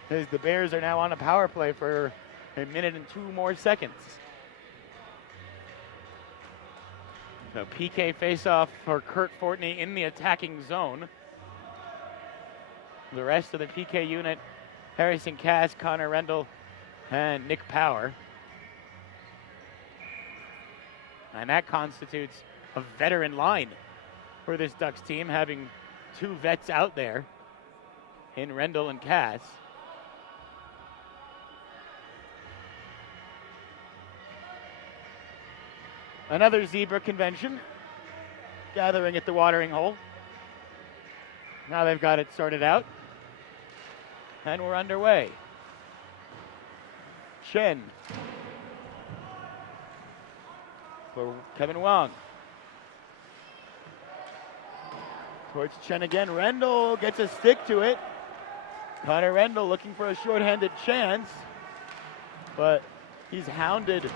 as the Bears are now on a power play for a minute and 2 more seconds. So PK faceoff for Kurt Fortney in the attacking zone. The rest of the PK unit, Harrison Cass, Connor Rendell, and Nick Power. And that constitutes a veteran line for this Ducks team, having 2 vets out there in Rendell and Cass. Another zebra convention gathering at the watering hole. Now they've got it sorted out. And we're underway. Chen for Kevin Wong. Towards Chen again. Rendell gets a stick to it. Connor Rendell looking for a shorthanded chance, but he's hounded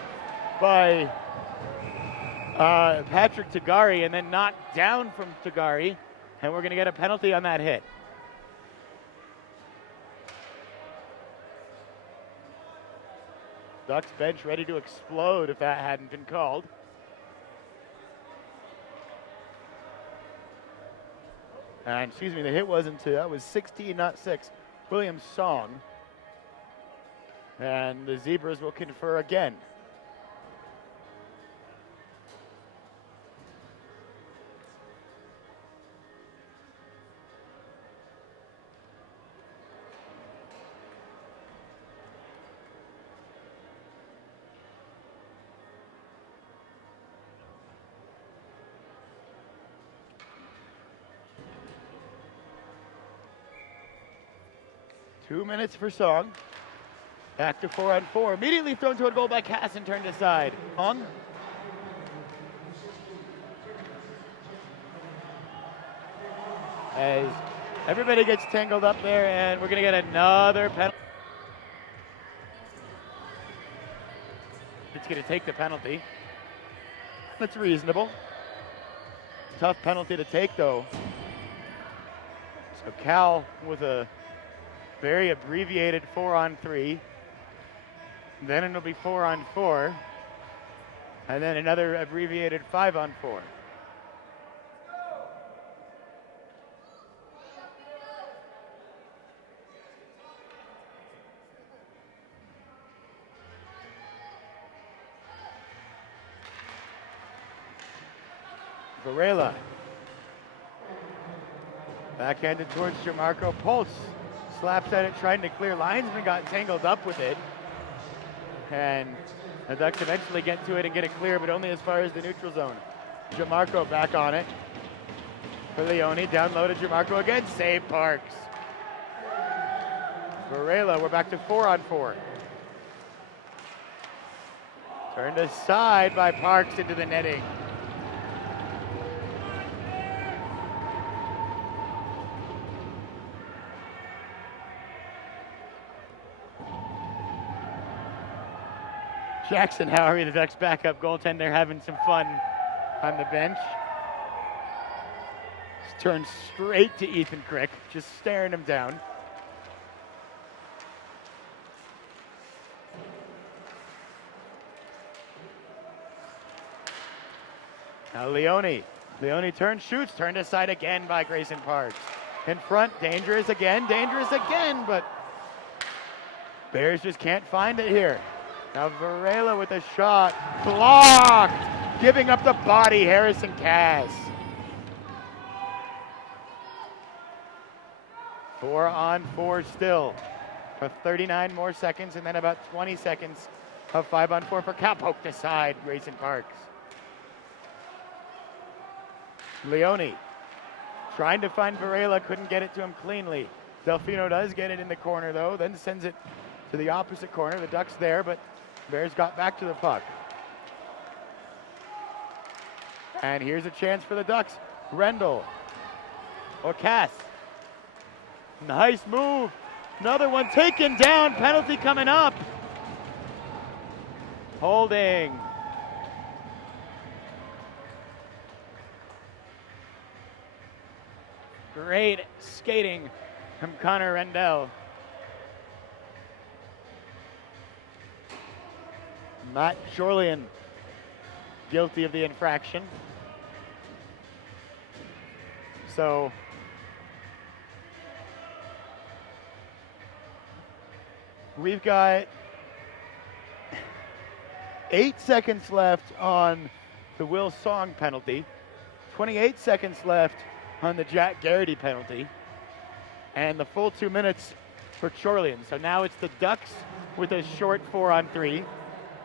by Patrick Tagari and then knocked down from Tagari, and we're going to get a penalty on that hit. Ducks bench ready to explode if that hadn't been called. And excuse me, the hit wasn't to, that was 16, not 6. William Song. And the Zebras will confer again. Two minutes for Song. Back to 4-on-4. Immediately thrown to a goal by Cass and turned aside. On. As everybody gets tangled up there, and we're going to get another penalty. It's going to take the penalty. That's reasonable. Tough penalty to take, though. So Cal with a very abbreviated 4-on-3. Then it'll be 4-on-4. And then another abbreviated 5-on-4. Varela. Backhanded towards Jamarco. Pulse slaps at it, trying to clear. Linesman got tangled up with it. And the Ducks eventually get to it and get it clear, but only as far as the neutral zone. Jamarco back on it. For Leone, down low to Jamarco again. Save Parks. Varela, we're back to 4-on-4. Turned aside by Parks into the netting. Jackson Howery, the Ducks backup goaltender, having some fun on the bench. Just turned straight to Ethan Crick, just staring him down. Now Leone turns, shoots, turned aside again by Grayson Parks. In front, dangerous again, but Bears just can't find it here. Now Varela with a shot, blocked, giving up the body, Harrison Cass. 4-on-4 still for 39 more seconds, and then about 20 seconds of 5-on-4 for Cal. Poked aside, Grayson Parks. Leone trying to find Varela, couldn't get it to him cleanly. Delfino does get it in the corner though, then sends it to the opposite corner. The Ducks there, but Bears got back to the puck. And here's a chance for the Ducks. Rendell or Cass. Nice move Another one taken down, penalty coming up. Holding. Great skating from Connor Rendell. Matt Jorlian guilty of the infraction. So we've got 8 seconds left on the Will Song penalty, 28 seconds left on the Jack Garrity penalty, and the full 2 minutes for Chorlian. So now it's the Ducks with a short 4-on-3.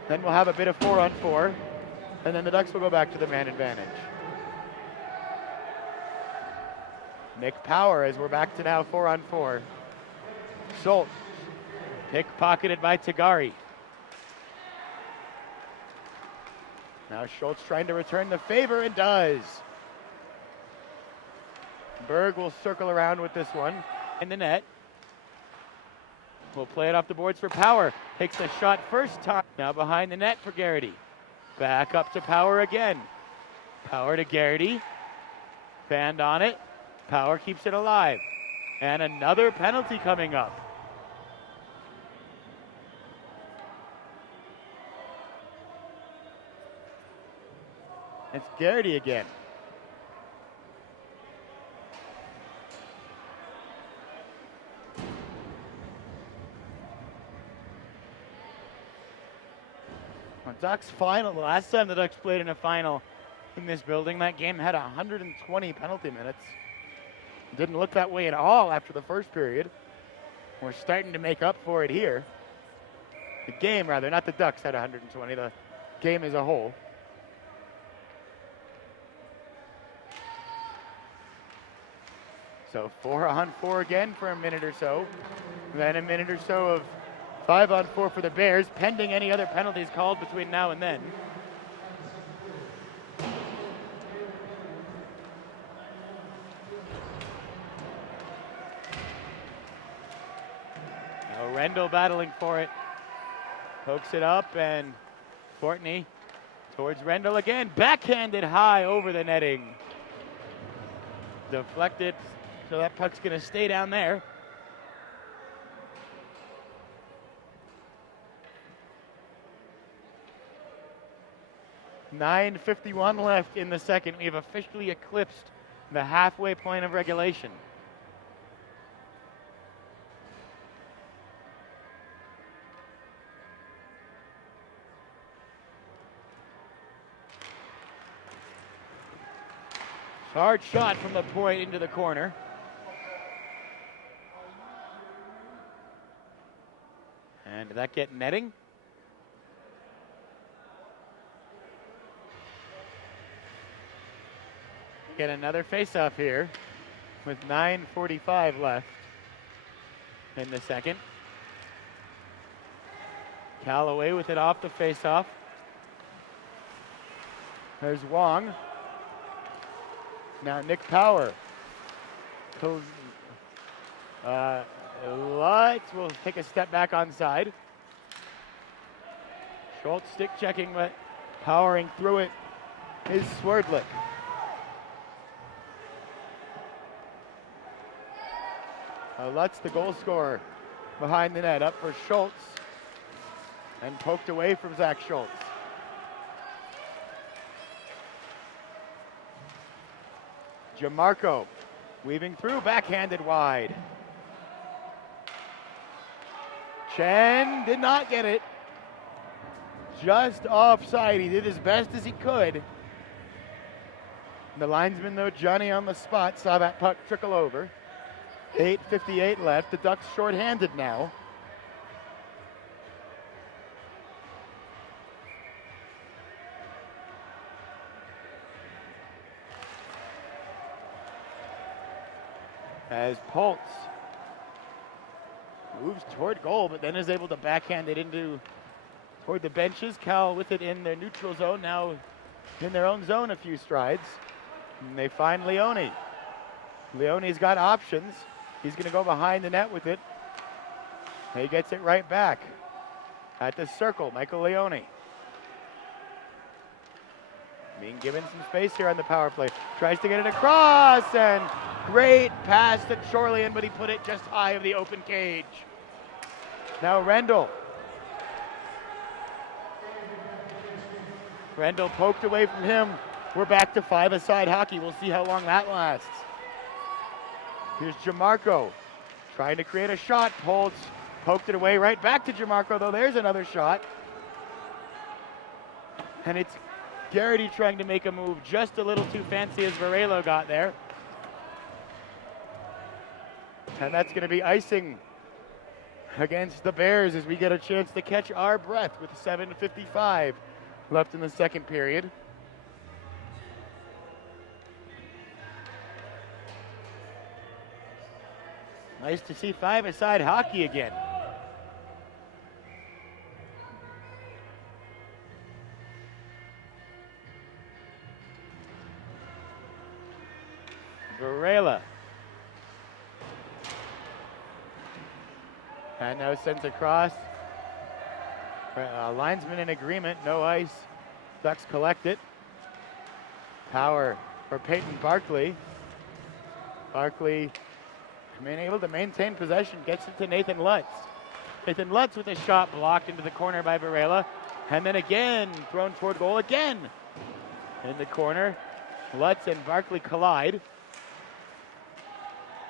Then we'll have a bit of 4-on-4, and then the Ducks will go back to the man advantage. Nick Power as we're back to now 4-on-4. Schultz, pickpocketed by Tagari. Now Schultz trying to return the favor and does. Berg will circle around with this one in the net. We'll play it off the boards for Power. Takes the shot first time. Now behind the net for Garrity. Back up to Power again. Power to Garrity. Fanned on it. Power keeps it alive. And another penalty coming up. It's Garrity again. Ducks final. The last time the Ducks played in a final in this building, that game had 120 penalty minutes. Didn't look that way at all after the first period. We're starting to make up for it here. The game, rather, not the Ducks had 120, the game as a whole. So 4-on-4 again for a minute or so. Then a minute or so of 5-on-4 for the Bears, pending any other penalties called between now and then. Now Rendell battling for it. Pokes it up, and Fortney towards Rendell again. Backhanded high over the netting. Deflected, so that puck's going to stay down there. .9:51 left in the second. We have officially eclipsed the halfway point of regulation. Hard shot from the point into the corner. And did that get netting? Get another face-off here with 9:45 left in the second. Callaway with it off the face-off. There's Wong. Now Nick Power. Lutz will take a step back onside. Schultz stick checking, but powering through it is Swerdlick. Lutz, the goal scorer, behind the net, up for Schultz, and poked away from Zach Schultz. Jamarco weaving through, backhanded wide. Chen did not get it. Just offside. He did as best as he could. The linesman, though, Johnny on the spot, saw that puck trickle over. 8:58 left. The Ducks shorthanded now. As Pultz moves toward goal, but then is able to backhand it into toward the benches. Cal with it in their neutral zone, now in their own zone a few strides. And they find Leone. Leone's got options. He's going to go behind the net with it. He gets it right back. At the circle, Michael Leone. Being given some space here on the power play. Tries to get it across, and great pass to Chorlian, but he put it just high of the open cage. Now Rendell. Rendell poked away from him. We're back to five-a-side hockey. We'll see how long that lasts. Here's Jamarco trying to create a shot. Holtz poked it away, right back to Jamarco, though. There's another shot. And it's Garrity trying to make a move just a little too fancy as Varela got there. And that's going to be icing against the Bears as we get a chance to catch our breath with 7:55 left in the second period. Nice to see five-a-side hockey again. Varela. And now sends across. Linesman in agreement, no ice. Ducks collect it. Power for Peyton Barkley. Barkley being able to maintain possession, gets it to Nathan Lutz. Nathan Lutz with a shot blocked into the corner by Varela. And then again, thrown toward goal again. In the corner, Lutz and Barkley collide.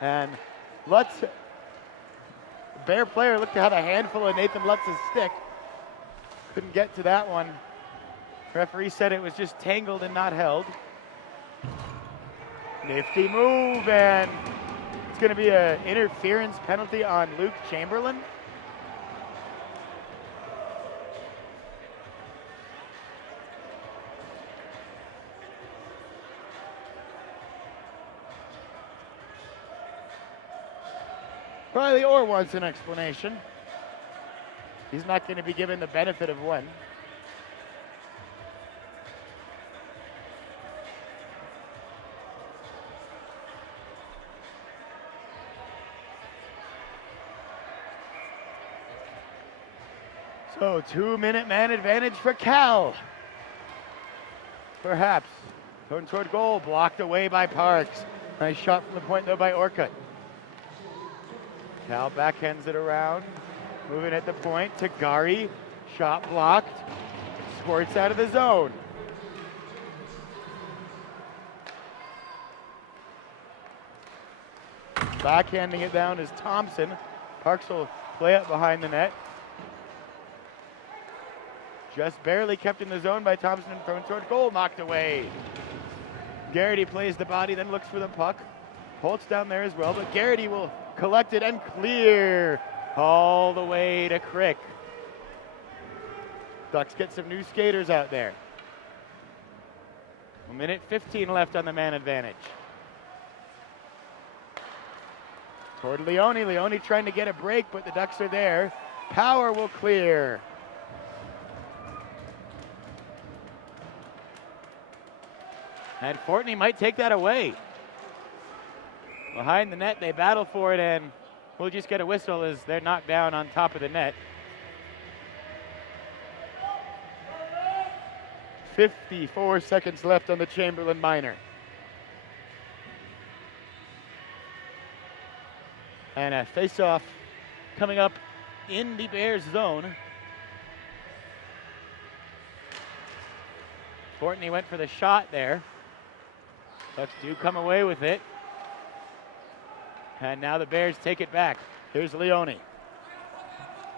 And Lutz, Bear player, looked to have a handful of Nathan Lutz's stick. Couldn't get to that one. Referee said it was just tangled and not held. Nifty move, and it's going to be an interference penalty on Luke Chamberlain. Riley Orr wants an explanation. He's not going to be given the benefit of one. So 2-minute man advantage for Cal. Perhaps. Going toward goal, blocked away by Parks. Nice shot from the point though by Orcutt. Cal backhands it around. Moving at the point to Gari. Shot blocked. Squirts out of the zone. Backhanding it down is Thompson. Parks will play it behind the net. Just barely kept in the zone by Thompson and thrown toward goal, knocked away. Garrity plays the body, then looks for the puck. Holtz down there as well, but Garrity will collect it and clear all the way to Crick. Ducks get some new skaters out there. 1:15 left on the man advantage. Toward Leone. Leone trying to get a break, but the Ducks are there. Power will clear. And Fortney might take that away. Behind the net, they battle for it, and we'll just get a whistle as they're knocked down on top of the net. 54 seconds left on the Chamberlain minor. And a face-off coming up in the Bears zone. Fortney went for the shot there. Ducks do come away with it. And now the Bears take it back. Here's Leone.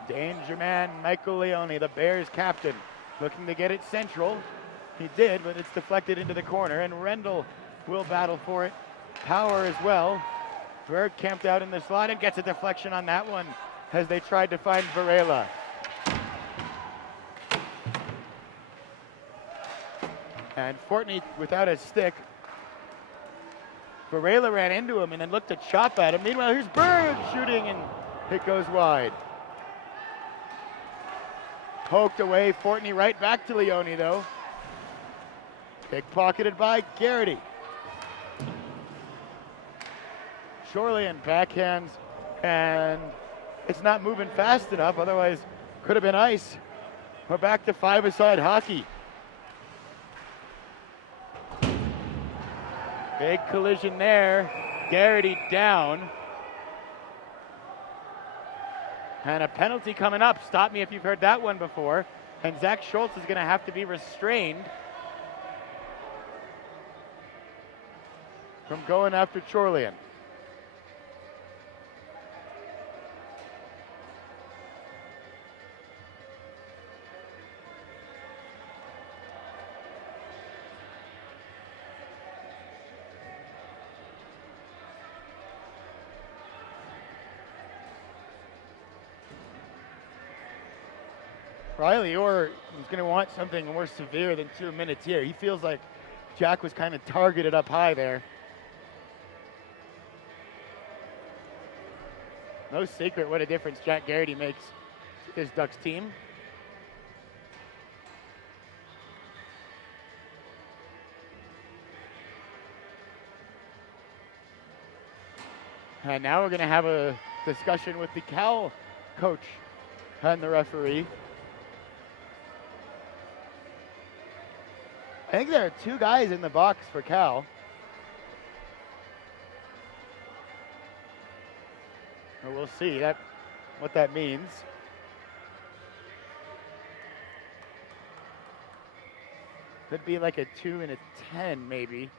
Danger man Michael Leone, the Bears captain, looking to get it central. He did, but it's deflected into the corner, and Rendell will battle for it. Power as well. Berg camped out in the slot and gets a deflection on that one as they tried to find Varela. And Fortney without a stick. Varela ran into him and then looked to chop at him. Meanwhile, here's Berg shooting, and it goes wide. Poked away, Fortney right back to Leone though. Pickpocketed by Garrity. Chorlian backhands, and It's not moving fast enough, otherwise could have been ice. We're back to five-a-side hockey. Big collision there. Garrity down. And a penalty coming up. Stop me if you've heard that one before. And Zach Schultz is going to have to be restrained from going after Chorlian. Riley Orr is going to want something more severe than 2 minutes here. He feels like Jack was kind of targeted up high there. No secret what a difference Jack Garrity makes to this Ducks team. And now we're going to have a discussion with the Cal coach and the referee. I think there are 2 guys in the box for Cal. Or we'll see what that means. Could be like a 2 and a 10 maybe.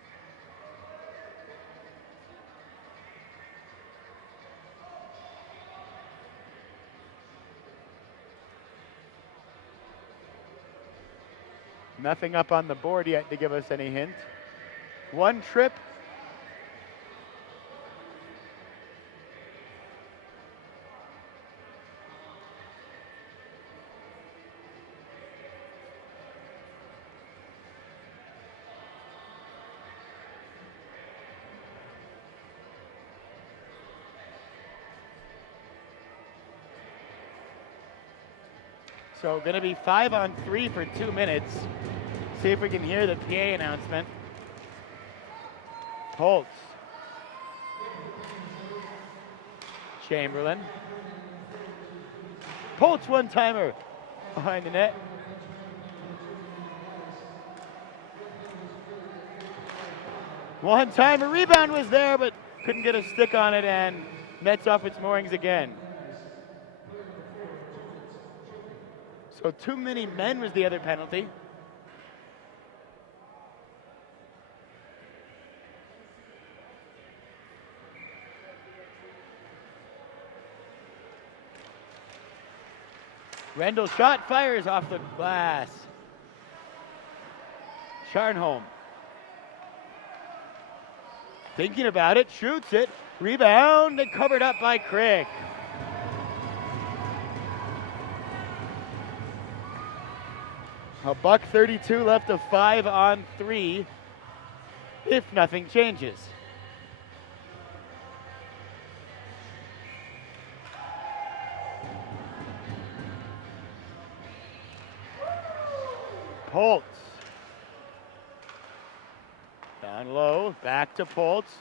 Nothing up on the board yet to give us any hint. 1 trip. So going to be 5-on-3 for 2 minutes. See if we can hear the PA announcement. Holtz. Chamberlain. Holtz one-timer behind the net. One-timer rebound was there, but couldn't get a stick on it, and nets off its moorings again. So too many men was the other penalty. Rendell shot fires off the glass. Charnholm. Thinking about it, shoots it. Rebound and covered up by Crick. $1:32 left of 5-on-3 if nothing changes. Poltz. Down low, back to Poltz.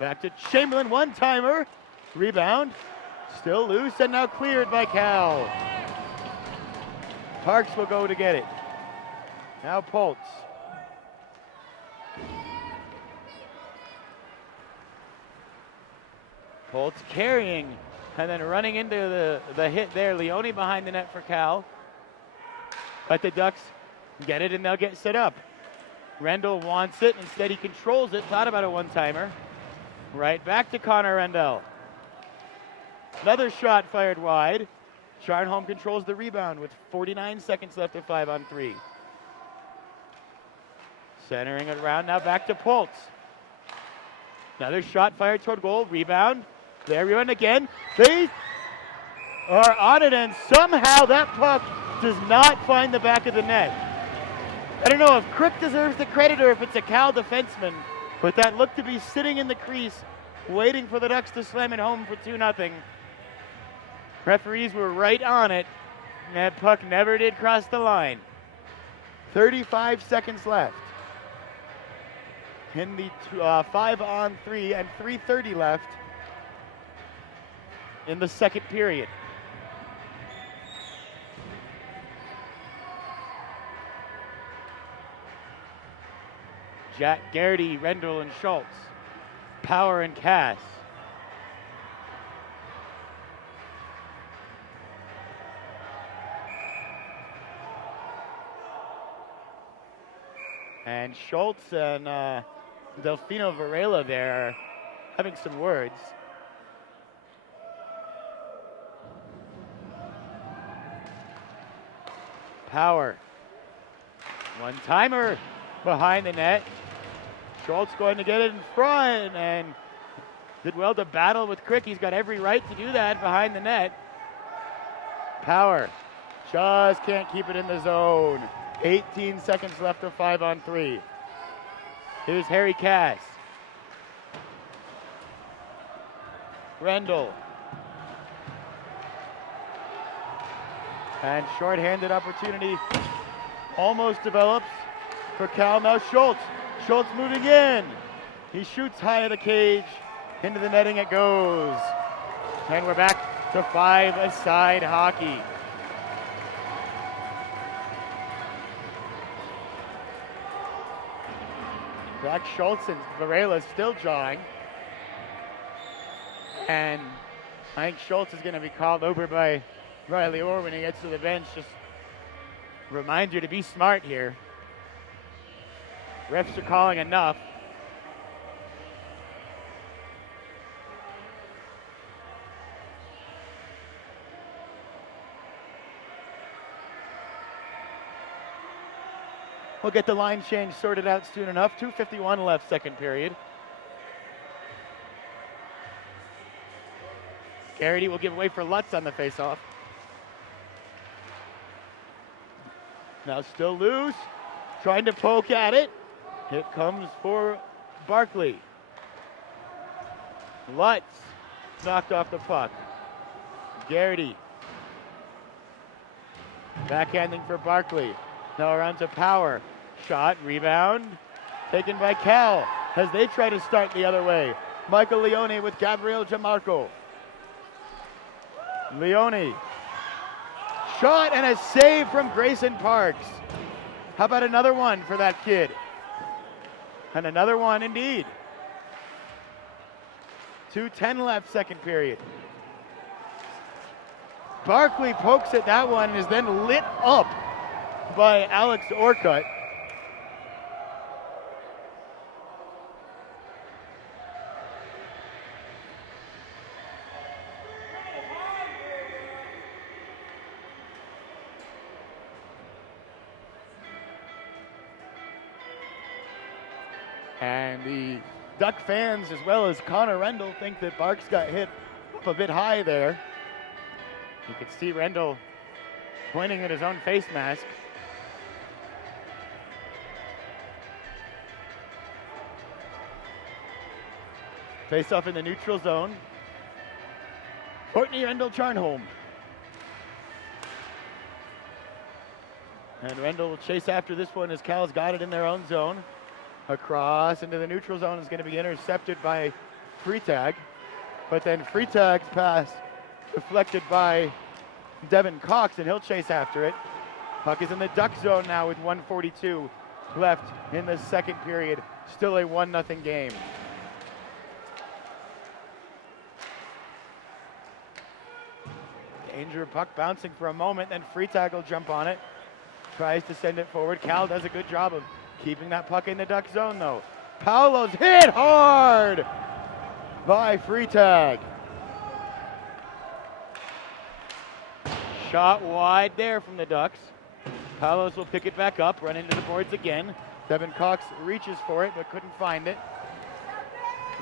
Back to Chamberlain, one-timer. Rebound, still loose and now cleared by Cal. Parks will go to get it. Now Poltz. Poltz carrying and then running into the hit there. Leone behind the net for Cal. But the Ducks get it and they'll get set up. Rendell wants it. Instead he controls it. Thought about a one-timer. Right back to Connor Rendell. Another shot fired wide. Charnholm controls the rebound with 49 seconds left of 5-on-3. Centering it around, now back to Poltz. Another shot fired toward goal, rebound. There, rebound again. They are on it, and somehow that puck does not find the back of the net. I don't know if Crick deserves the credit or if it's a Cal defenseman, but that looked to be sitting in the crease, waiting for the Ducks to slam it home for 2-0. Referees were right on it, and that puck never did cross the line. 35 seconds left in the 5-on-3 and 3:30 left in the second period. Jack, Garrity, Rendell, and Schultz. Power and Cass. And Schultz and Delfino Varela there are having some words. Power. One-timer behind the net. Schultz going to get it in front and did well to battle with Crick. He's got every right to do that behind the net. Power. Just can't keep it in the zone. 18 seconds left of 5-on-3. Here's Harry Cass. Rendell. And short-handed opportunity almost develops for Cal. Now Schultz. Schultz moving in. He shoots high of the cage. Into the netting it goes. And we're back to 5-a-side hockey. Zach Schultz and Varela still jawing. And I think Schultz is going to be called over by Riley Orr when he gets to the bench. Just remind you to be smart here. Refs are calling enough. We'll get the line change sorted out soon enough. 2:51 left, second period. Garrity will give way for Lutz on the faceoff. Now still loose, trying to poke at it. Hit comes for Barkley. Lutz knocked off the puck. Garrity. Backhanding for Barkley. Now around to Power. Shot, rebound, taken by Cal as they try to start the other way. Michael Leone with Gabriel Jamarco. Leone. Shot and a save from Grayson Parks. How about another one for that kid? And another one indeed. 2:10 left, second period. Barkley pokes at that one and is then lit up by Alex Orcutt. And the Duck fans, as well as Connor Rendell, think that Barks got hit up a bit high there. You can see Rendell pointing at his own face mask. Face off in the neutral zone. Courtney Rendell-Charnholm. And Rendell will chase after this one as Cal's got it in their own zone. Across into the neutral zone is going to be intercepted by Freitag. But then Freitag's pass deflected by Devin Cox, and he'll chase after it. Puck is in the Duck zone now with 1:42 left in the second period. Still a 1-0 game. Danger puck bouncing for a moment, then Freitag will jump on it. Tries to send it forward. Cal does a good job of keeping that puck in the Duck zone though. Paolo's hit hard by Freitag. Shot wide there from the Ducks. Palos will pick it back up, run into the boards again. Devin Cox reaches for it but couldn't find it.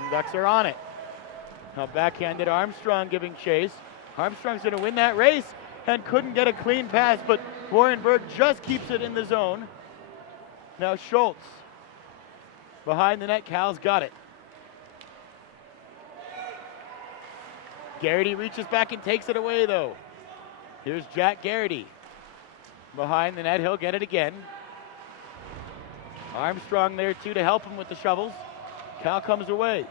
The Ducks are on it. Now backhanded Armstrong giving chase. Armstrong's going to win that race and couldn't get a clean pass, but Warren Berg just keeps it in the zone. Now Schultz. Behind the net, Cal's got it. Garrity reaches back and takes it away though. Here's Jack Garrity. Behind the net, he'll get it again. Armstrong there too to help him with the shovels. Cal comes away.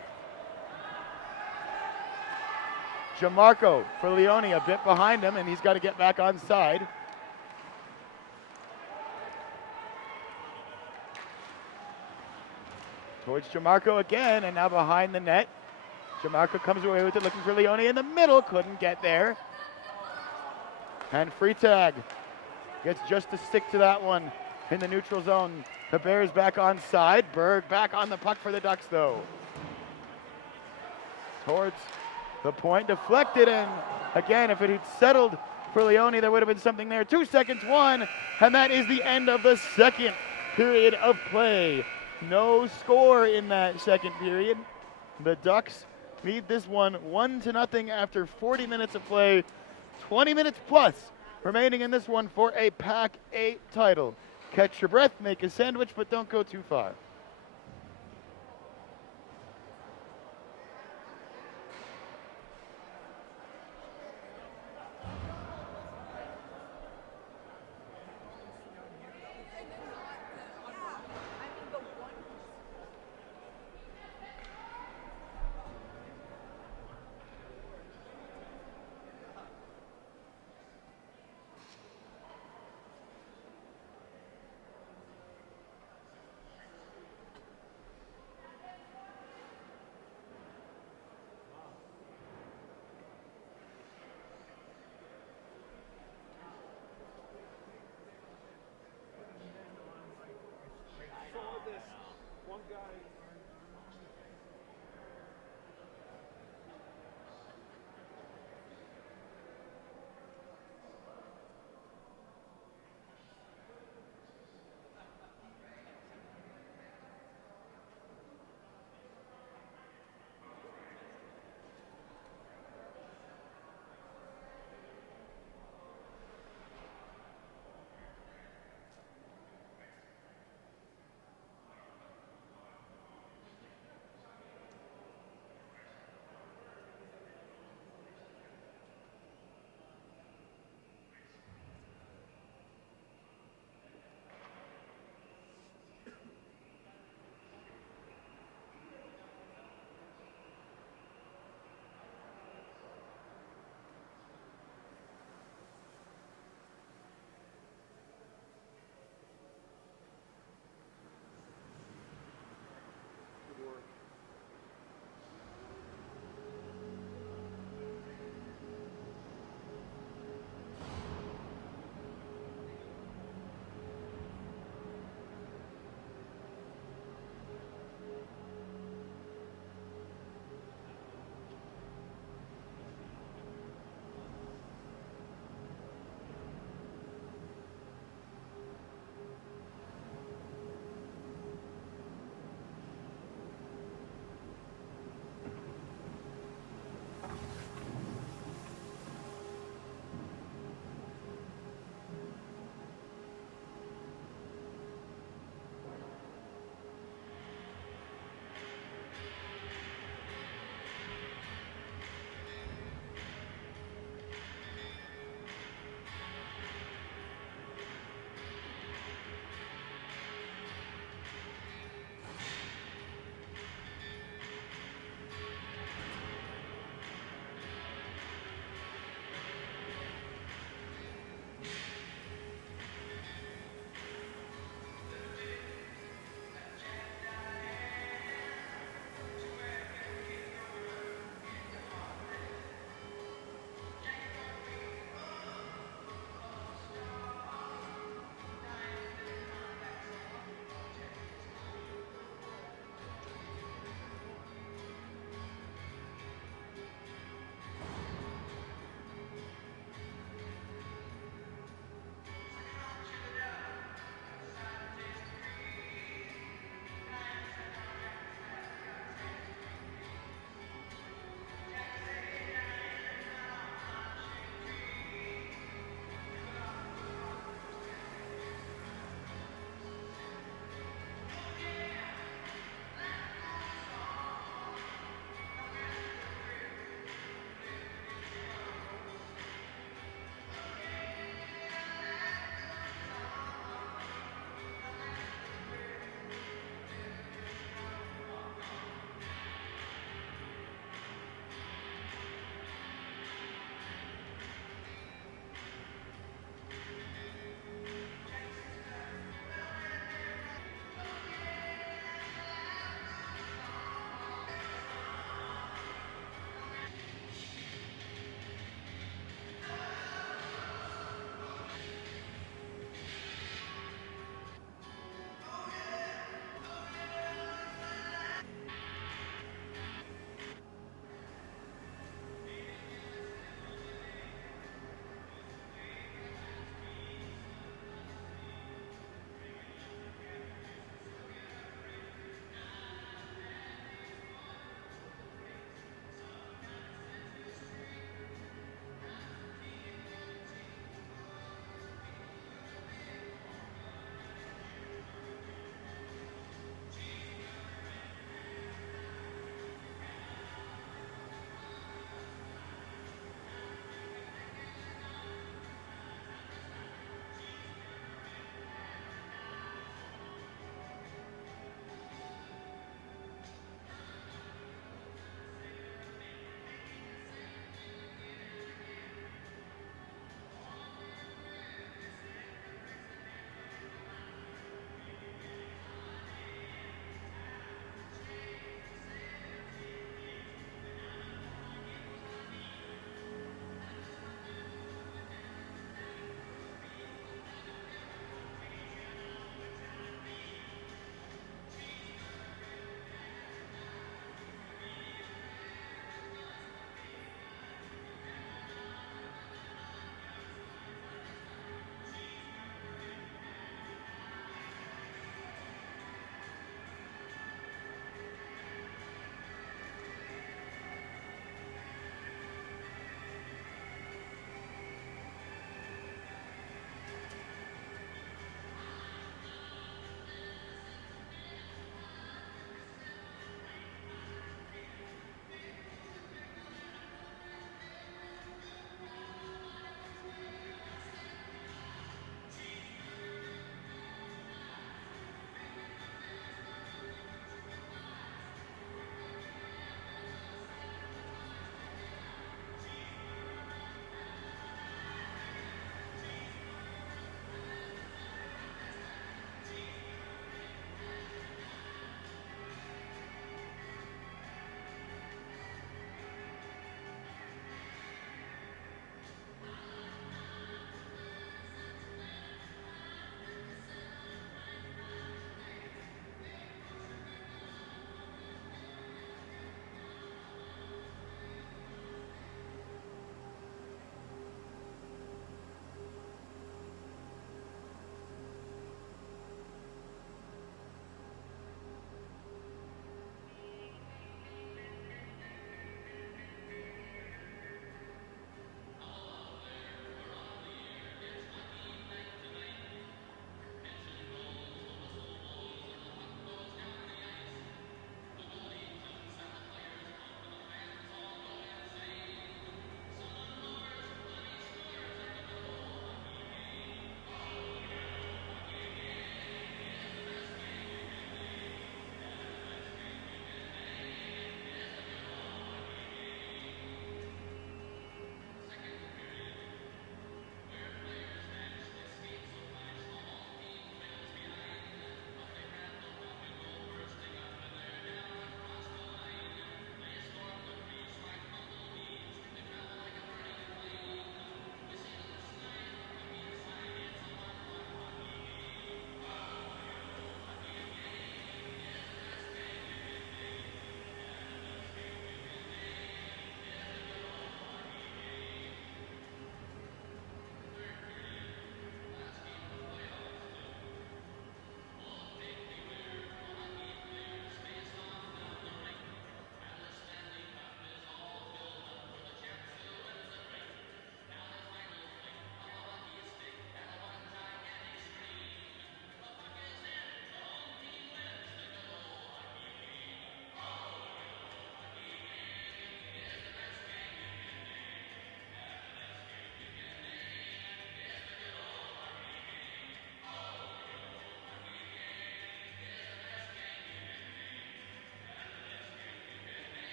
Jamarco for Leone, a bit behind him, and he's got to get back on side. Towards Jamarco again, and now behind the net. Jamarco comes away with it, looking for Leone in the middle. Couldn't get there. And Freitag gets just to stick to that one in the neutral zone. The Bears back on side. Berg back on the puck for the Ducks, though. Towards the point, deflected, and again, if it had settled for Leone, there would have been something there. 2 seconds, one, and that is the end of the second period of play. No score in that second period. The Ducks lead this one 1-0 after 40 minutes of play. 20 minutes plus remaining in this one for a PAC-8 title. Catch your breath, make a sandwich, but don't go too far.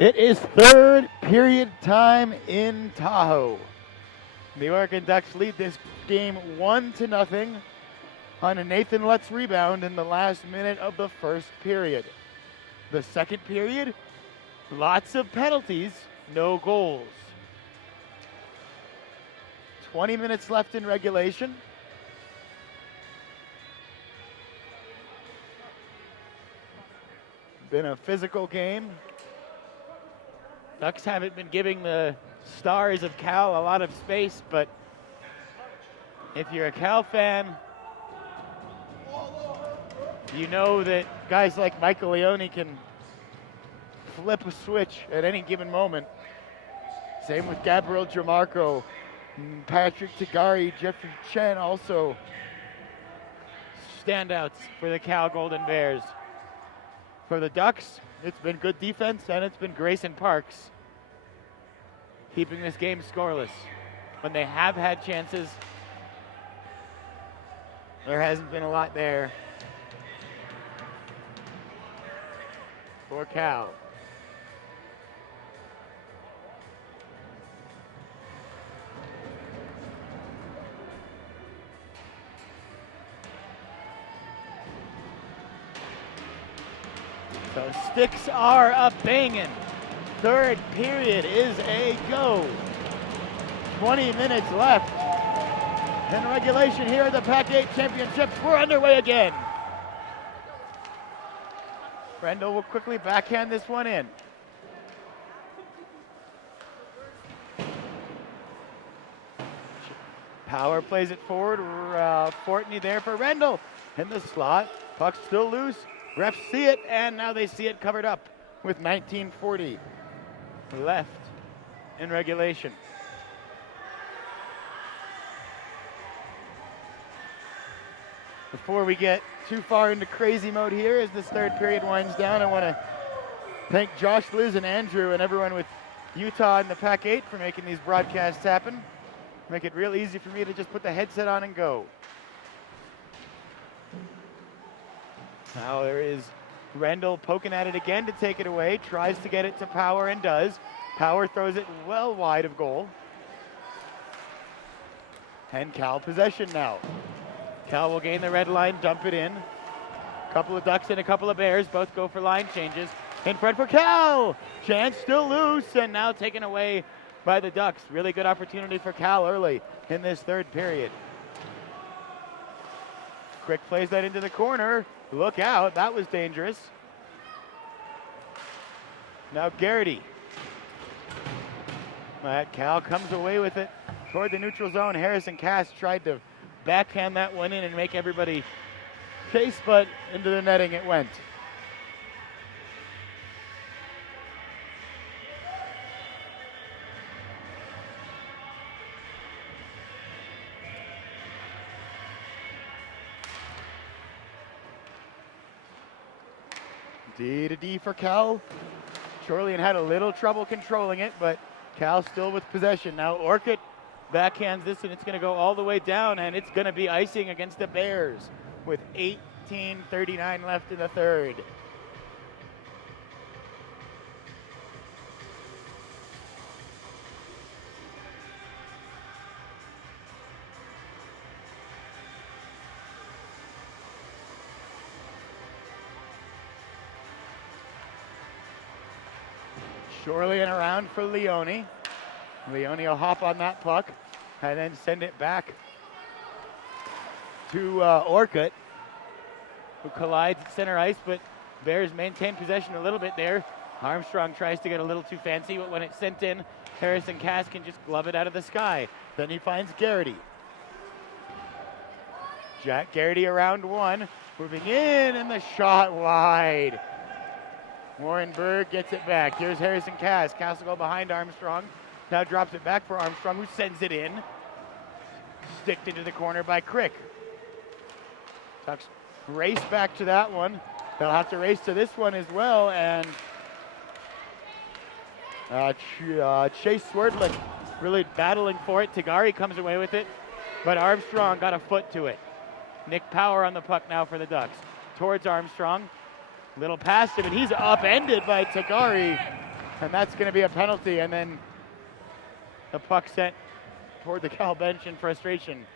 It is third period time in Tahoe. The Oregon Ducks lead this game 1-0 on a Nathan Lutz rebound in the last minute of the first period. The second period, lots of penalties, no goals. 20 minutes left in regulation. Been a physical game. Ducks haven't been giving the Stars of Cal a lot of space, but if you're a Cal fan, you know that guys like Michael Leone can flip a switch at any given moment. Same with Gabriel Jamarco, Patrick Tagari, Jeffrey Chen also standouts for the Cal Golden Bears. For the Ducks, it's been good defense and it's been Grayson Parks keeping this game scoreless. When they have had chances, there hasn't been a lot there for Cal. So sticks are a-banging. Third period is a go. 20 minutes left in regulation here at the PAC-8 Championships. We're underway again. Brendel will quickly backhand this one in. Power plays it forward. Fortney there for Rendell in the slot. Puck still loose. Refs see it, and now they see it covered up with 19:40 left in regulation. Before we get too far into crazy mode here as this third period winds down, I want to thank Josh, Liz, and Andrew and everyone with Utah and the PAC-8 for making these broadcasts happen. Make it real easy for me to just put the headset on and go. Now there is Rendell poking at it again to take it away, tries to get it to Power and does. Power throws it well wide of goal. And Cal possession now. Cal will gain the red line, dump it in. A couple of Ducks and a couple of Bears both go for line changes. In front for Cal! Chance still loose and now taken away by the Ducks. Really good opportunity for Cal early in this third period. Quick plays that into the corner. Look out, that was dangerous. Now Garrity. Cal comes away with it toward the neutral zone. Harrison Cass tried to backhand that one in and make everybody chase, but into the netting it went. D to D for Cal. Chorlian had a little trouble controlling it, but Cal still with possession. Now Orcutt backhands this, and it's going to go all the way down, and it's going to be icing against the Bears with 18:39 left in the third. Chorlian around for Leone. Leone will hop on that puck and then send it back to Orcutt, who collides at center ice, but Bears maintain possession a little bit there. Armstrong tries to get a little too fancy, but when it's sent in, Harrison Cass can just glove it out of the sky. Then he finds Garrity. Jack Garrity around one, moving in, and the shot wide. Warren Berg gets it back. Here's Harrison Cass. Cass will go behind Armstrong. Now drops it back for Armstrong, who sends it in. Sticked into the corner by Crick. Ducks race back to that one. They'll have to race to this one as well. And Chase Swerdlick really battling for it. Tagari comes away with it, but Armstrong got a foot to it. Nick Power on the puck now for the Ducks. Towards Armstrong. Little past him, and he's upended by Tagari. And that's going to be a penalty, and then the puck sent toward the Cal bench in frustration.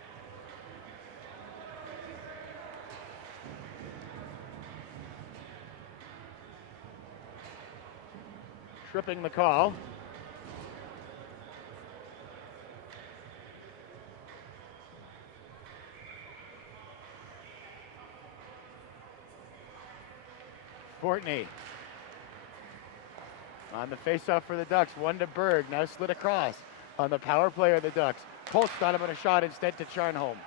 Tripping the call. Fortney on the faceoff for the Ducks. One to Berg, now slid across on the power play of the Ducks. Holtz thought about a shot instead to Charnholm.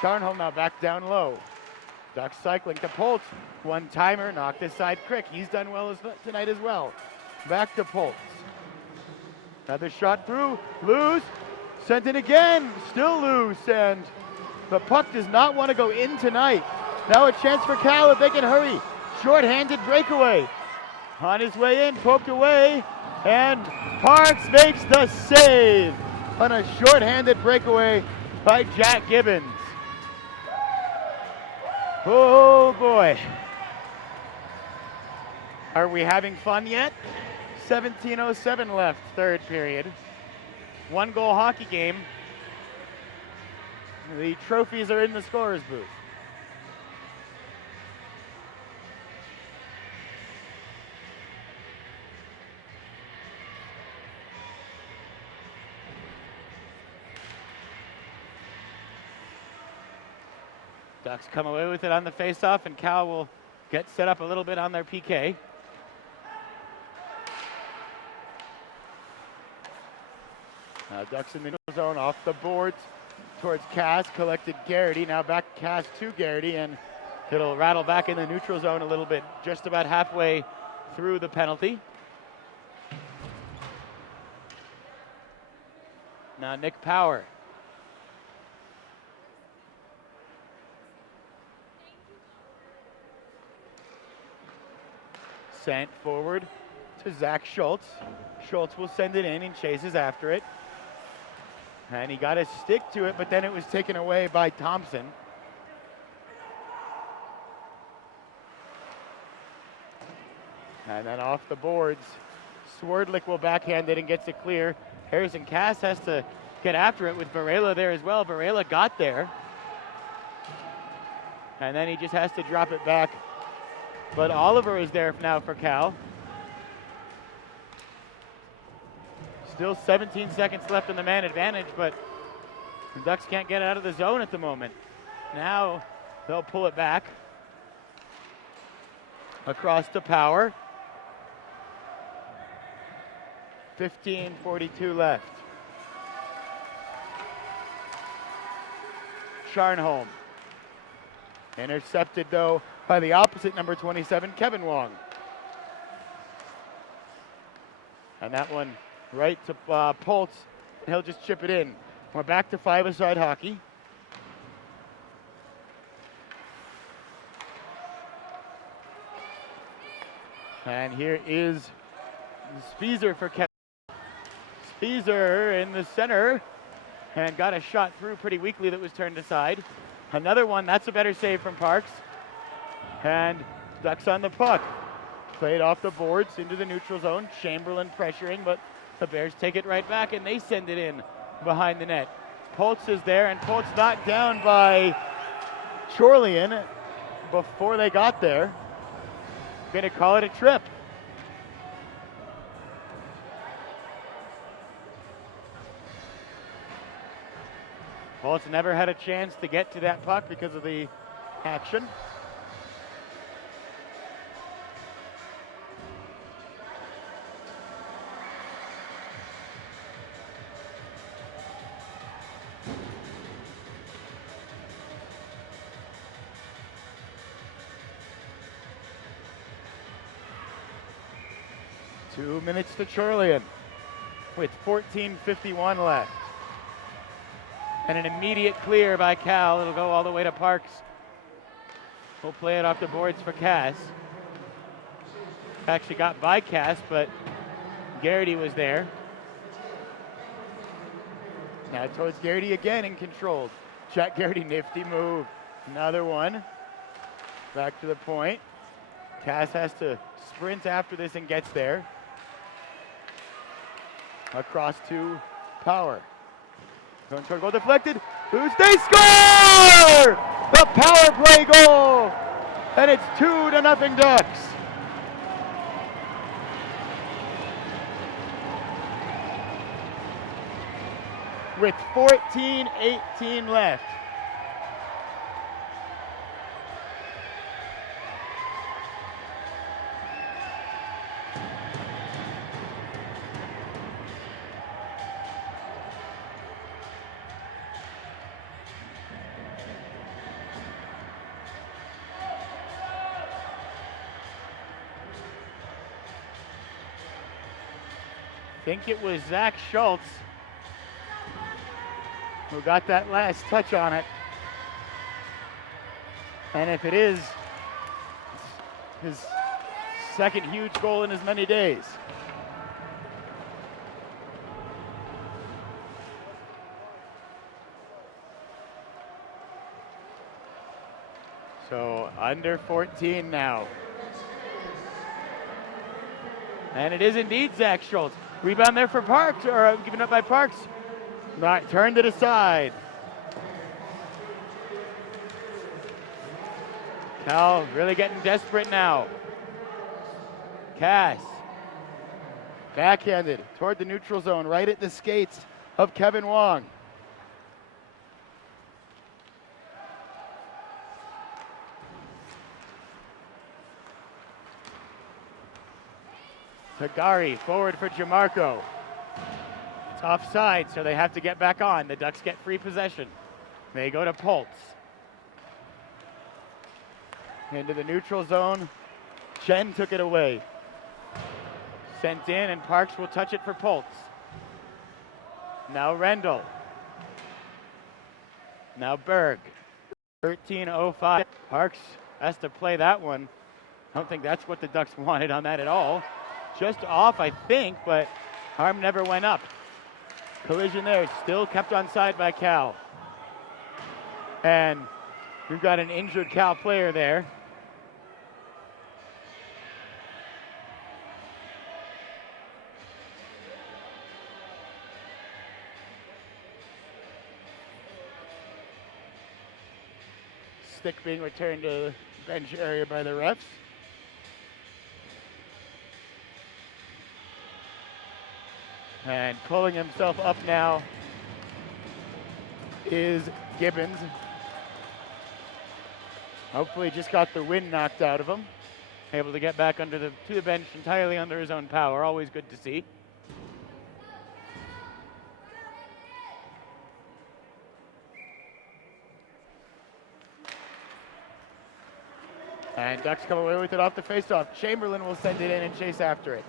Charnholm now back down low. Ducks cycling to Poltz. One timer, knocked aside Crick. He's done well tonight as well. Back to Poltz. Another shot through, loose, sent in again, still loose, and the puck does not want to go in tonight. Now a chance for Cal if they can hurry. Short-handed breakaway. On his way in, poked away, and Parks makes the save on a short-handed breakaway by Jack Gibbons. Oh boy. Are we having fun yet? 17:07 left, third period. 1-goal hockey game. The trophies are in the scorer's booth. Ducks come away with it on the faceoff, and Cal will get set up a little bit on their PK. Ducks in the neutral zone, off the boards towards Cass, collected Garrity. Now back Cass to Garrity, and it'll rattle back in the neutral zone a little bit, just about halfway through the penalty. Now Nick Power. Sent forward to Zach Schultz. Schultz will send it in and chases after it. And he got a stick to it, but then it was taken away by Thompson. And then off the boards, Swerdlick will backhand it and gets it clear. Harrison Cass has to get after it with Varela there as well. Varela got there. And then he just has to drop it back. But Oliver is there now for Cal. Still 17 seconds left in the man advantage, but the Ducks can't get out of the zone at the moment. Now they'll pull it back. Across to Power. 15:42 left. Charnholm. Intercepted though by the opposite number 27, Kevin Wong. And that one right to Poltz, and he'll just chip it in. We're back to five-a-side hockey. And here is Spieser for Kevin. Spieser in the center, and got a shot through pretty weakly that was turned aside. Another one, that's a better save from Parks. And Ducks on the puck. Played off the boards into the neutral zone. Chamberlain pressuring, but the Bears take it right back and they send it in behind the net. Poltz is there, and Poltz knocked down by Chorlian before they got there. Gonna call it a trip. Poltz never had a chance to get to that puck because of the action. Two minutes to Chorlian with 14:51 left. And an immediate clear by Cal. It'll go all the way to Parks. We'll play it off the boards for Cass. Actually got by Cass, but Garrity was there. Now towards Garrity again and controlled. Jack Garrity, nifty move. Another one. Back to the point. Cass has to sprint after this and gets there. Across to Power. Going toward goal deflected. Who's they score! The power play goal! And it's 2-0 Ducks. With 14:18 left. I think it was Zach Schultz who got that last touch on it. And if it is, his second huge goal in as many days. So under 14 now. And it is indeed Zach Schultz. Rebound there for Parks, or given up by Parks. Right, turned it aside. Cal really getting desperate now. Cass. Backhanded toward the neutral zone, right at the skates of Kevin Wong. Tagari forward for Jamarco. It's offside, so they have to get back on. The Ducks get free possession. They go to Pultz. Into the neutral zone. Chen took it away. Sent in, and Parks will touch it for Pultz. Now Rendell. Now Berg. 13:05. Parks has to play that one. I don't think that's what the Ducks wanted on that at all. Just off, I think, but arm never went up. Collision there, still kept onside by Cal. And we've got an injured Cal player there. Stick being returned to the bench area by the refs. And pulling himself up now is Gibbons. Hopefully just got the wind knocked out of him. Able to get back to the bench entirely under his own power. Always good to see. And Ducks come away with it off the faceoff. Chamberlain will send it in and chase after it.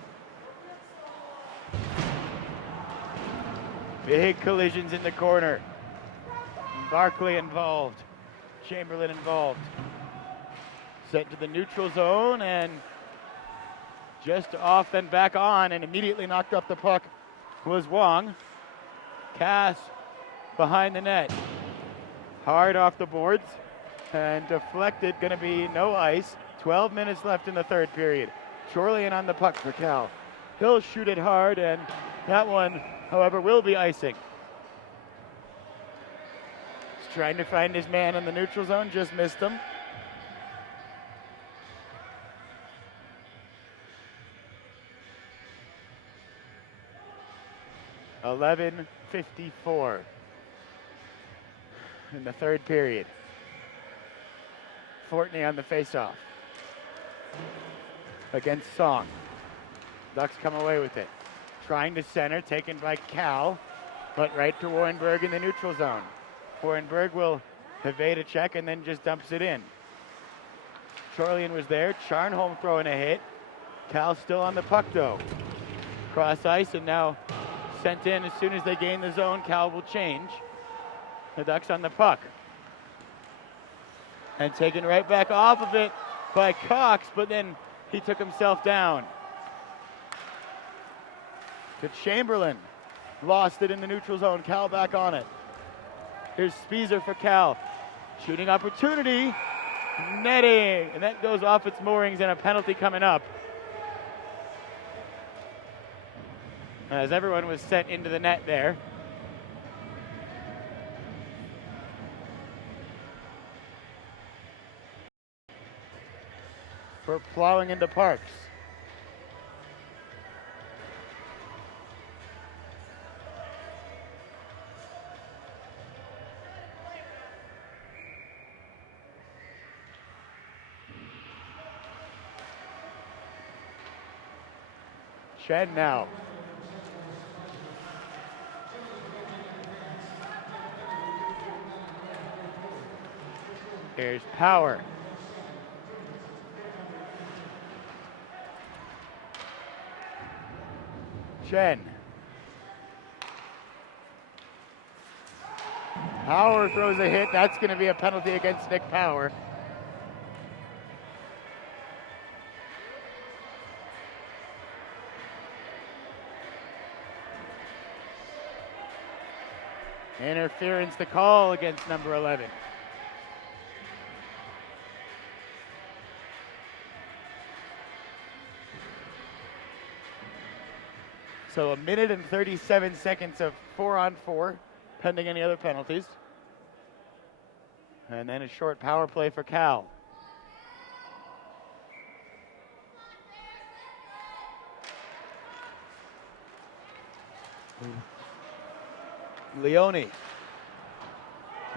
Big collisions in the corner. Barkley involved. Chamberlain involved. Set to the neutral zone and just off then back on, and immediately knocked up the puck was Wong. Cass behind the net. Hard off the boards and deflected. Going to be no ice. 12 minutes left in the third period. Chorlian on the puck for Cal. He'll shoot it hard, and that one, however, will be icing. He's trying to find his man in the neutral zone, just missed him. .11:54 in the third period. Fortney on the faceoff against Song. Ducks come away with it. Trying to center, taken by Cal, but right to Warrenberg in the neutral zone. Warrenberg will evade a check and then just dumps it in. Chorlian was there. Charnholm throwing a hit. Cal still on the puck though. Cross ice and now sent in as soon as they gain the zone. Cal will change. The Ducks on the puck. And taken right back off of it by Cox, but then he took himself down. To Chamberlain. Lost it in the neutral zone. Cal back on it. Here's Spieser for Cal. Shooting opportunity. Netting. And that goes off its moorings and a penalty coming up. as everyone was sent into the net there. For plowing into Parks. Chen now. Here's Power. Chen. Power throws a hit. That's going to be a penalty against Nick Power. Interference to call against number 11. So 1 minute and 37 seconds of 4-on-4, pending any other penalties. And then a short power play for Cal. Leone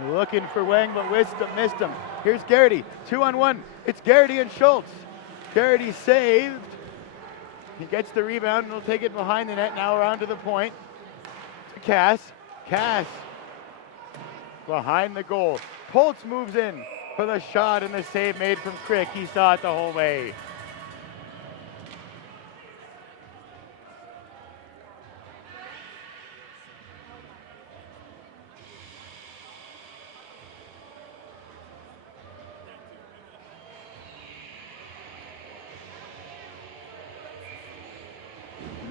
looking for Wang, but missed him. Here's Garrity, 2-on-1. It's Garrity and Schultz. Garrity saved. He gets the rebound and will take it behind the net. Now around to the point. To Cass. Cass behind the goal. Poltz moves in for the shot and the save made from Crick. He saw it the whole way.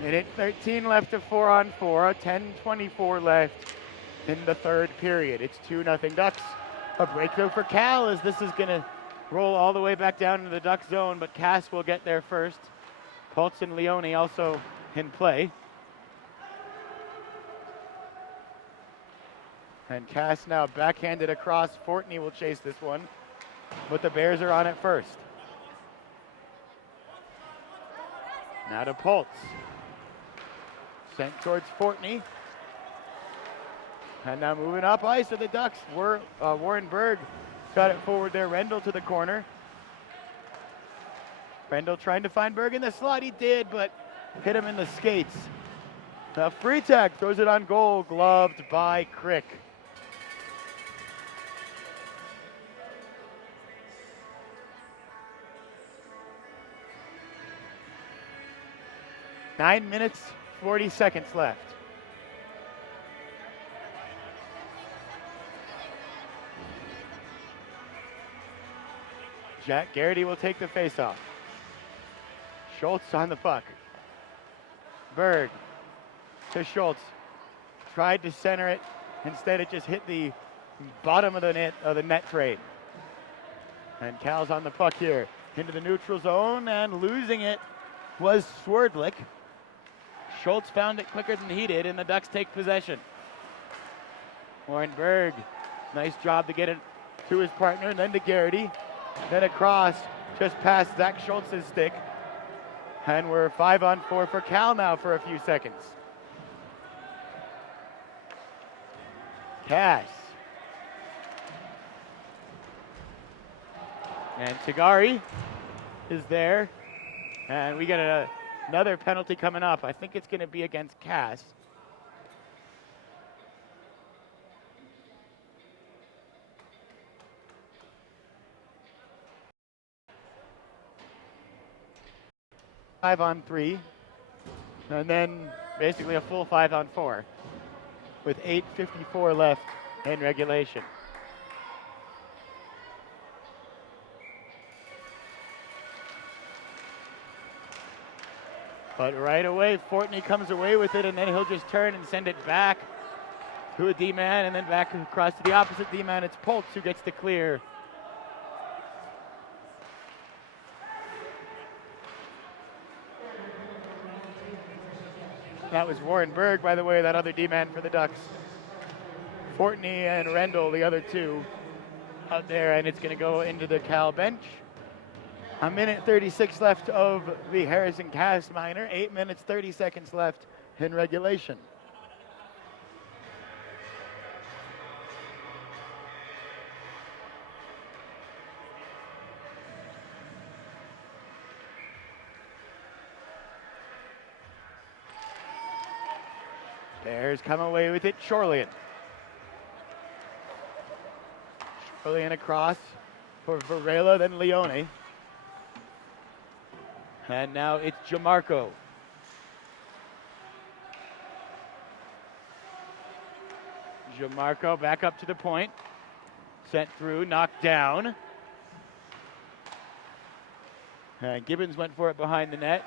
Minute 13 left of 4-on-4, 10:24 left in the third period. It's 2-0 Ducks. A breakthrough for Cal as this is going to roll all the way back down into the Duck zone, but Cass will get there first. Poltz and Leone also in play. And Cass now backhanded across. Fortney will chase this one, but the Bears are on it first. Now to Poltz. Sent towards Fortney. And now moving up ice of the Ducks. Warren Berg got it forward there. Rendell to the corner. Rendell trying to find Berg in the slot. He did, but hit him in the skates. Now Freitag throws it on goal, gloved by Crick. Nine minutes, 40 seconds left. Jack Garrity will take the faceoff. Schultz on the puck. Berg to Schultz. Tried to center it. Instead, it just hit the bottom of the net frame. And Cal's on the puck here. Into the neutral zone, and losing it was Swerdlick. Schultz found it quicker than he did, and the Ducks take possession. Warren Berg, nice job to get it to his partner, and then to Garrity. Then across, just past Zach Schultz's stick. And we're 5-on-4 for Cal now for a few seconds. Cass. And Tagari is there. And we get another penalty coming up. I think it's going to be against Cass. Five on 3, and then basically a full 5-on-4 with 8:54 left in regulation. But right away, Fortney comes away with it, and then he'll just turn and send it back to a D-man, and then back across to the opposite D-man. It's Poltz who gets the clear. That was Warren Berg, by the way, that other D-man for the Ducks. Fortney and Rendell, the other two, out there, and it's going to go into the Cal bench. A minute 36 left of the Harrison Cast Minor. 8 minutes 30 seconds left in regulation. Bears come away with it. Shorelian. Shorelian across for Varela, then Leone. And now it's Jamarco. Jamarco back up to the point. Sent through, knocked down. And Gibbons went for it behind the net.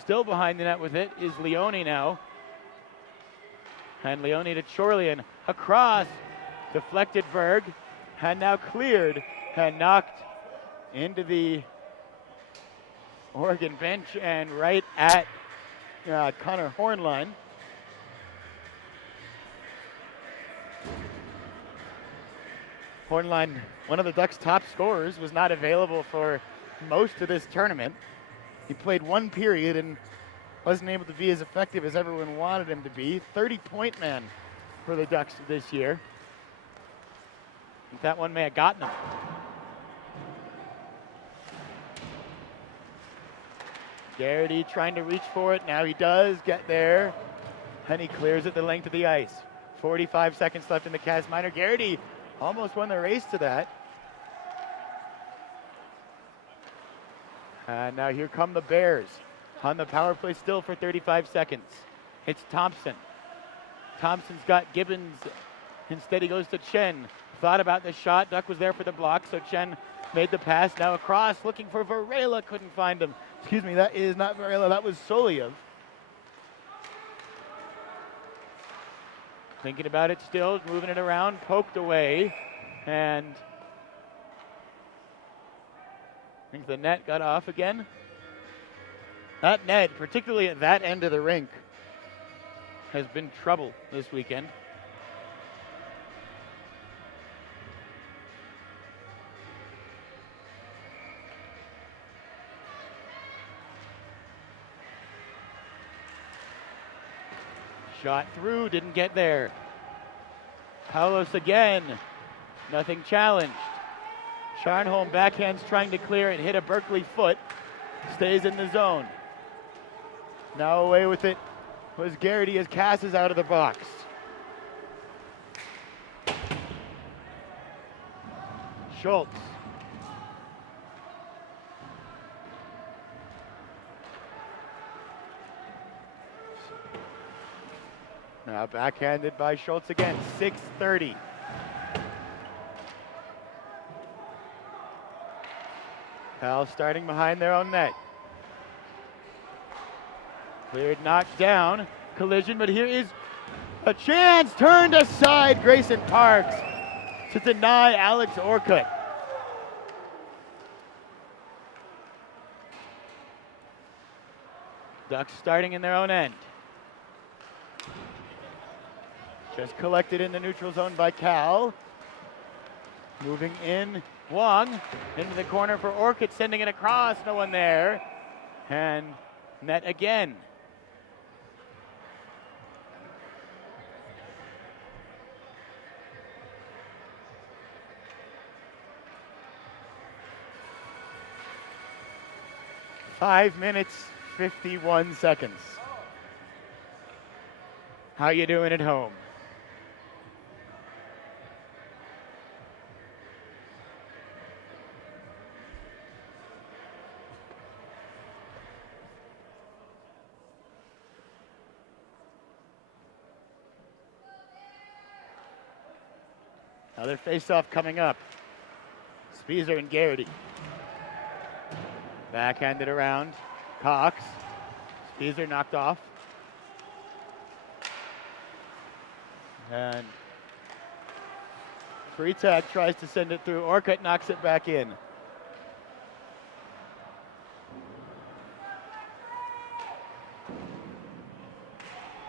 Still behind the net with it is Leone now. And Leone to Chorlian. Across. Deflected Berg. And now cleared. And knocked into the Oregon bench and right at Connor Hornline. Hornline, one of the Ducks' top scorers, was not available for most of this tournament. He played one period and wasn't able to be as effective as everyone wanted him to be. 30-point man for the Ducks this year. I think that one may have gotten him. Garrity trying to reach for it. Now he does get there. And he clears it the length of the ice. 45 seconds left in the Cast Minor. Garrity almost won the race to that. And now here come the Bears on the power play still for 35 seconds. It's Thompson. Thompson's got Gibbons. Instead he goes to Chen. Thought about the shot. Duck was there for the block, so Chen made the pass. Now across, looking for Varela. Couldn't find him. Excuse me, that is not Varela. That was Soliev. Thinking about it still, moving it around, poked away, and I think the net got off again. That net, particularly at that end of the rink, has been trouble this weekend. Shot through, didn't get there. Paulos again, nothing challenged. Scharnholm backhands trying to clear it, hit a Berkeley foot, stays in the zone. Now away with it was Garrity as Cass is out of the box. Schultz. Now backhanded by Schultz again, 6:30. Cal starting behind their own net. Cleared, knocked down, collision, but here is a chance, turned aside, Grayson Parks to deny Alex Orcutt. Ducks starting in their own end. Just collected in the neutral zone by Cal. Moving in, Wong into the corner for Orcutt, sending it across, no one there. And net again. Five minutes, 51 seconds. How you doing at home? Another face-off coming up. Spieser and Garrity. Backhanded around. Cox. Spieser knocked off. And Freitag tries to send it through. Orcutt knocks it back in.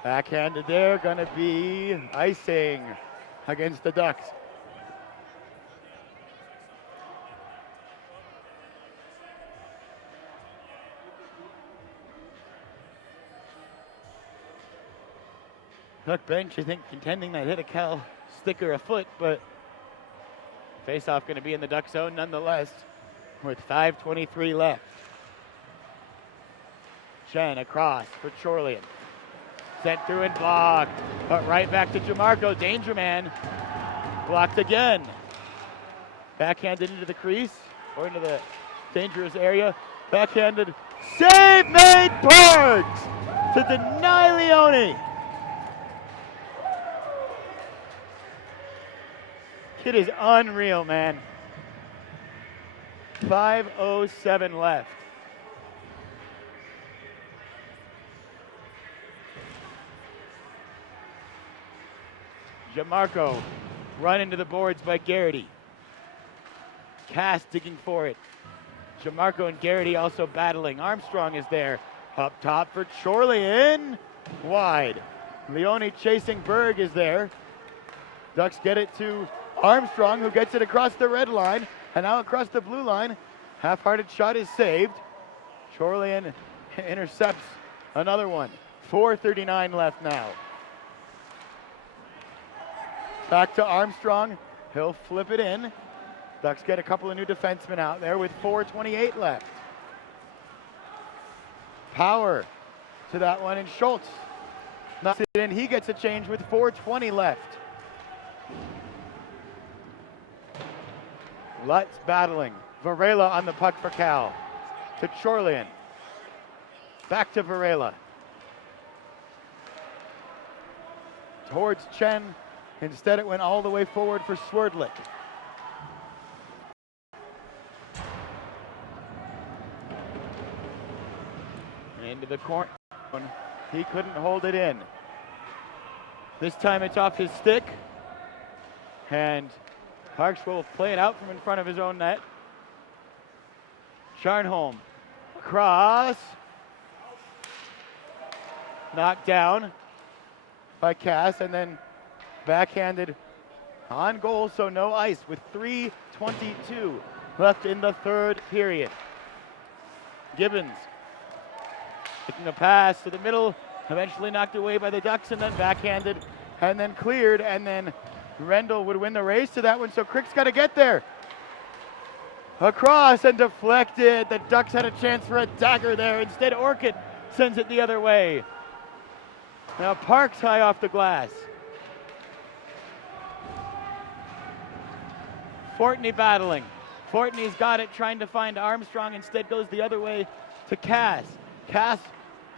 Backhanded there, gonna be icing against the Ducks. Duck bench, I think, contending that hit a Cal stick or a foot, but face-off gonna be in the Duck zone nonetheless with 5:23 left. Chen across for Chorlian. Sent through and blocked, but right back to Jamarco, danger man. Blocked again. Backhanded into the crease, or into the dangerous area. Backhanded, save made Parks to deny Leone. Kid is unreal, man. 5:07 left. Jamarco run into the boards by Garrity. Cass digging for it. Jamarco and Garrity also battling. Armstrong is there. Up top for Chorlian. Wide. Leone chasing Berg is there. Ducks get it to Armstrong, who gets it across the red line and now across the blue line. Half-hearted shot is saved. Chorlian intercepts another one. 4:39 left now. Back to Armstrong. He'll flip it in. Ducks get a couple of new defensemen out there with 4:28 left. Power to that one, and Schultz knocks it in. He gets a change with 4:20 left. Lutz battling. Varela on the puck for Cal. To Chorlian. Back to Varela. Towards Chen. Instead it went all the way forward for Swerdlick. Into the corner. He couldn't hold it in. This time it's off his stick. And Parks will play it out from in front of his own net. Charnholm across. Knocked down by Cass, and then backhanded on goal, so no ice with 3:22 left in the third period. Gibbons taking a pass to the middle, eventually knocked away by the Ducks, and then backhanded, and then cleared, and then Rendell would win the race to that one, so Crick's got to get there. Across and deflected. The Ducks had a chance for a dagger there. Instead, Orchid sends it the other way. Now Parks high off the glass. Fortney battling. Fortney's got it, trying to find Armstrong. Instead goes the other way to Cass. Cass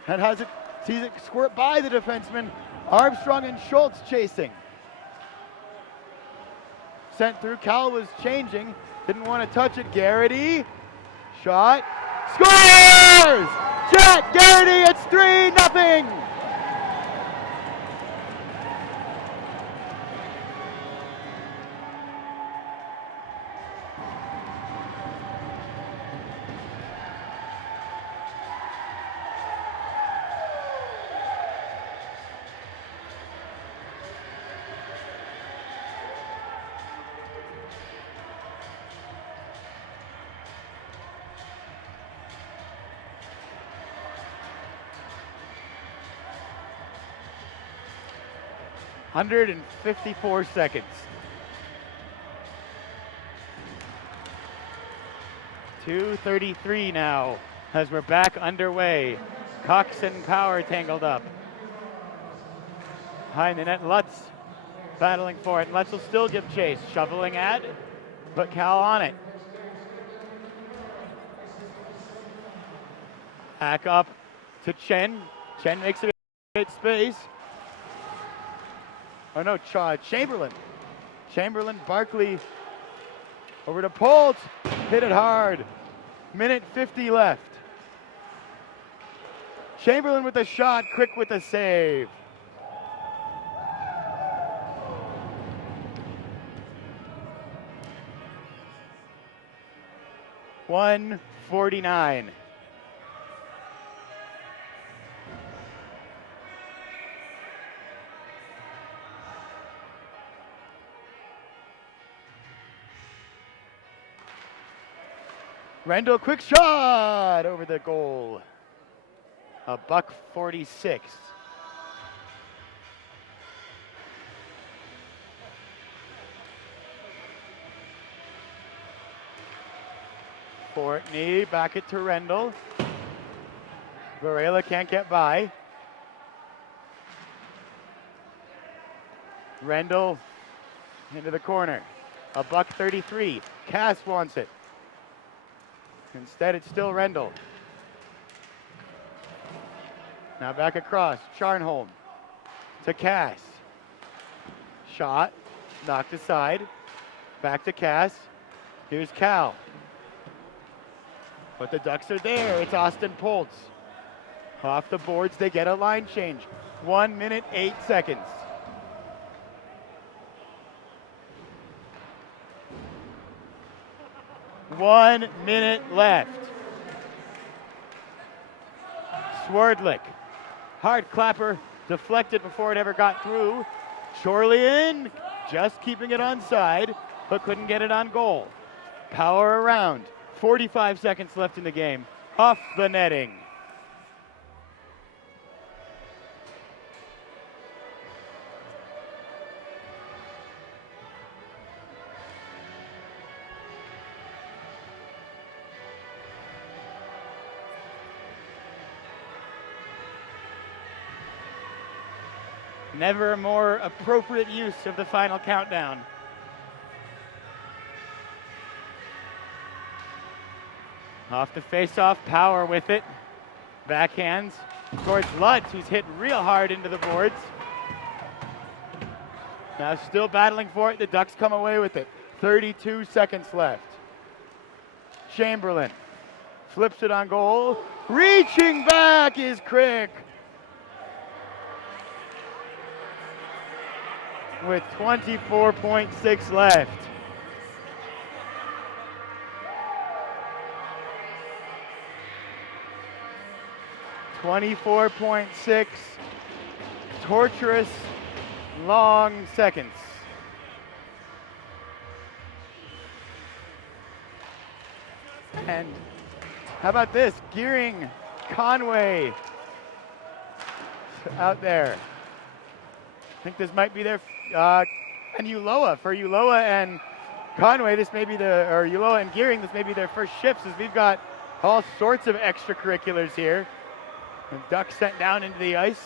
and sees it squirt by the defenseman. Armstrong and Schultz chasing. Sent through. Cal was changing. Didn't want to touch it. Garrity. Shot. Scores! Jack Garrity, it's 3-0! .154 seconds. 2:33 now as we're back underway. Cox and Power tangled up. Behind the net, Lutz battling for it. Lutz will still give chase. Shoveling at, but Cal on it. Back up to Chen. Chen makes a bit space. Oh no, Chamberlain. Chamberlain, Barkley, over to Polt. Hit it hard. Minute 50 left. Chamberlain with a shot, Crick with a save. .149. Rendell, quick shot over the goal. A $1.46. Fortney, back it to Rendell. Varela can't get by. Rendell into the corner. A $1.33. Cass wants it. Instead, it's still Rendell. Now back across. Charnholm to Cass. Shot. Knocked aside. Back to Cass. Here's Cal. But the Ducks are there. It's Austin Poltz. Off the boards, they get a line change. 1 minute, 8 seconds. One minute left. Swerdlick. Hard clapper, deflected before it ever got through. Chorlian just keeping it onside, but couldn't get it on goal. Power around. 45 seconds left in the game. Off the netting. Never a more appropriate use of the final countdown. Off the face-off, Power with it. Backhands towards Lutz, who's hit real hard into the boards. Now still battling for it, the Ducks come away with it. 32 seconds left. Chamberlain flips it on goal. Reaching back is Crick. With 24.6 left. .6 torturous, long seconds. And how about this? Gearing, Conway out there. I think this might be their, and Uloa. For Uloa and Conway, this may be or Uloa and Gearing, this may be their first shifts, as we've got all sorts of extracurriculars here. And Ducks sent down into the ice.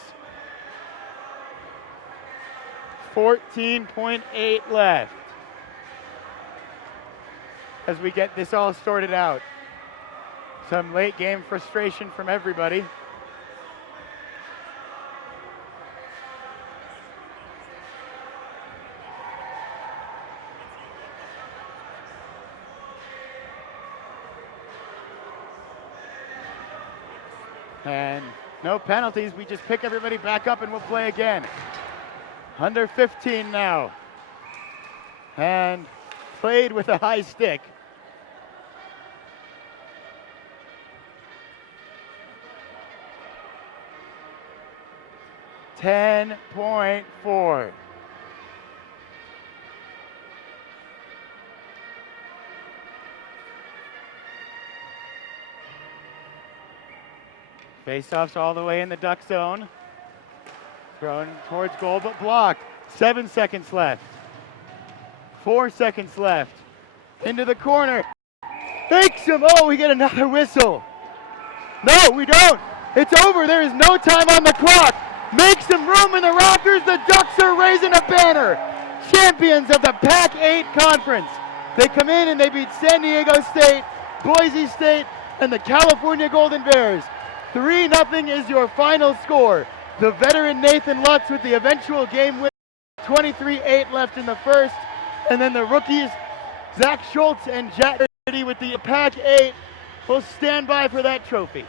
14.8 left as we get this all sorted out. Some late game frustration from everybody. And no penalties, we just pick everybody back up and we'll play again. Under 15 now. And played with a high stick. .4. Face-offs all the way in the Duck zone. Thrown towards goal, but blocked. 7 seconds left. 4 seconds left. Into the corner. Takes him. Oh, we get another whistle. No, we don't. It's over. There is no time on the clock. Make some room in the rafters. The Ducks are raising a banner. Champions of the PAC-8 conference. They come in and they beat San Diego State, Boise State, and the California Golden Bears. 3-0 is your final score. The veteran Nathan Lutz with the eventual game win. 23-8 left in the first. And then the rookies, Zach Schultz and Jack with the PAC-8 will stand by for that trophy.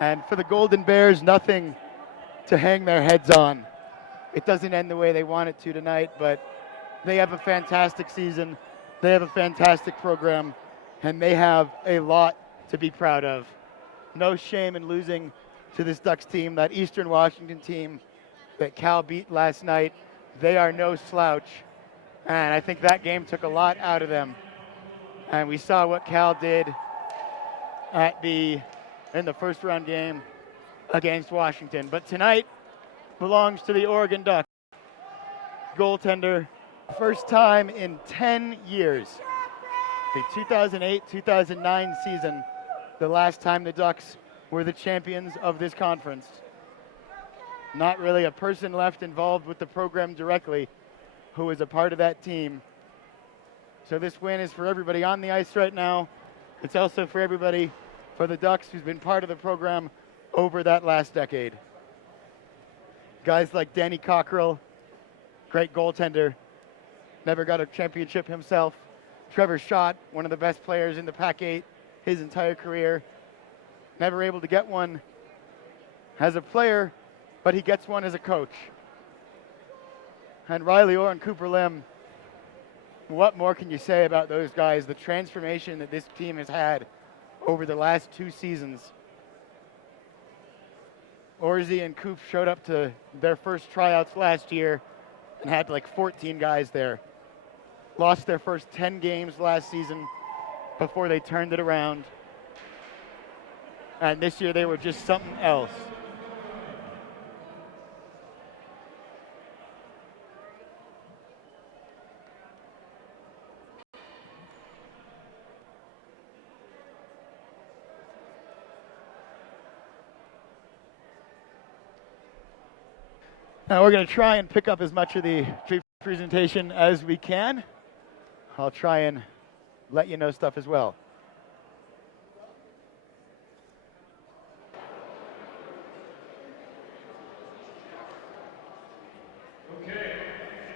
And for the Golden Bears, nothing to hang their heads on. It doesn't end the way they want it to tonight, but they have a fantastic season. They have a fantastic program, and they have a lot to be proud of. No shame in losing to this Ducks team, that Eastern Washington team that Cal beat last night. They are no slouch, and I think that game took a lot out of them. And we saw what Cal did in the first round game against Washington. But tonight belongs to the Oregon Ducks. Goaltender, first time in 10 years. The 2008-2009 season, the last time the Ducks were the champions of this conference. Not really a person left involved with the program directly who is a part of that team. So this win is for everybody on the ice right now. It's also for everybody, for the Ducks, who's been part of the program over that last decade. Guys like Danny Cockrell, great goaltender, never got a championship himself. Trevor Schott, one of the best players in the PAC-8 his entire career, never able to get one as a player, but he gets one as a coach. And Riley Orr and Cooper Lim, what more can you say about those guys? The transformation that this team has had over the last 2 seasons. Orzie and Coop showed up to their first tryouts last year and had like 14 guys there. Lost their first 10 games last season before they turned it around. And this year they were just something else. Now we're going to try and pick up as much of the presentation as we can. I'll try and let you know stuff as well. Okay, as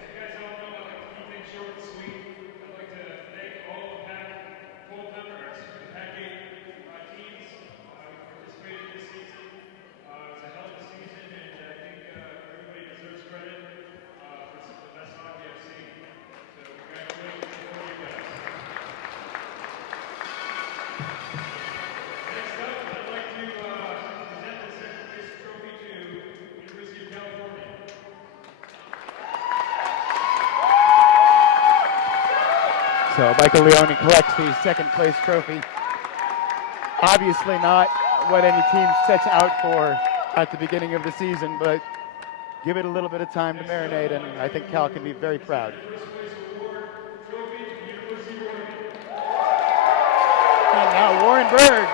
you guys all know, I like to keep things short and sweet. I'd like to thank all the PAC-8 teams who participated this season. It was a hell of a season, and I think everybody deserves credit for some of the best hockey I've seen. So congratulations to all you guys. Next up, I'd like to present the second place trophy to University of California. So Michael Leone collects the second place trophy. Obviously not what any team sets out for at the beginning of the season, but give it a little bit of time to marinate, and I think Cal can be very proud. And now Warren Berg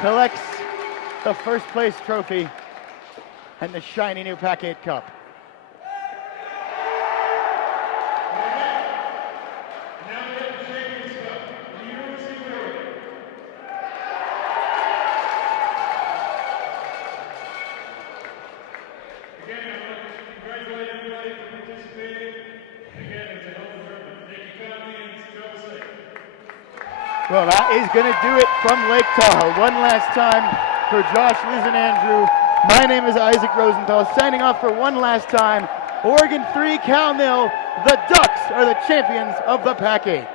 collects the first place trophy and the shiny new PAC-8 Cup. Well, that is going to do it from Lake Tahoe. One last time for Josh, Liz, and Andrew. My name is Isaac Rosenthal, signing off for one last time. Oregon 3, Cal 0. The Ducks are the champions of the PAC-8.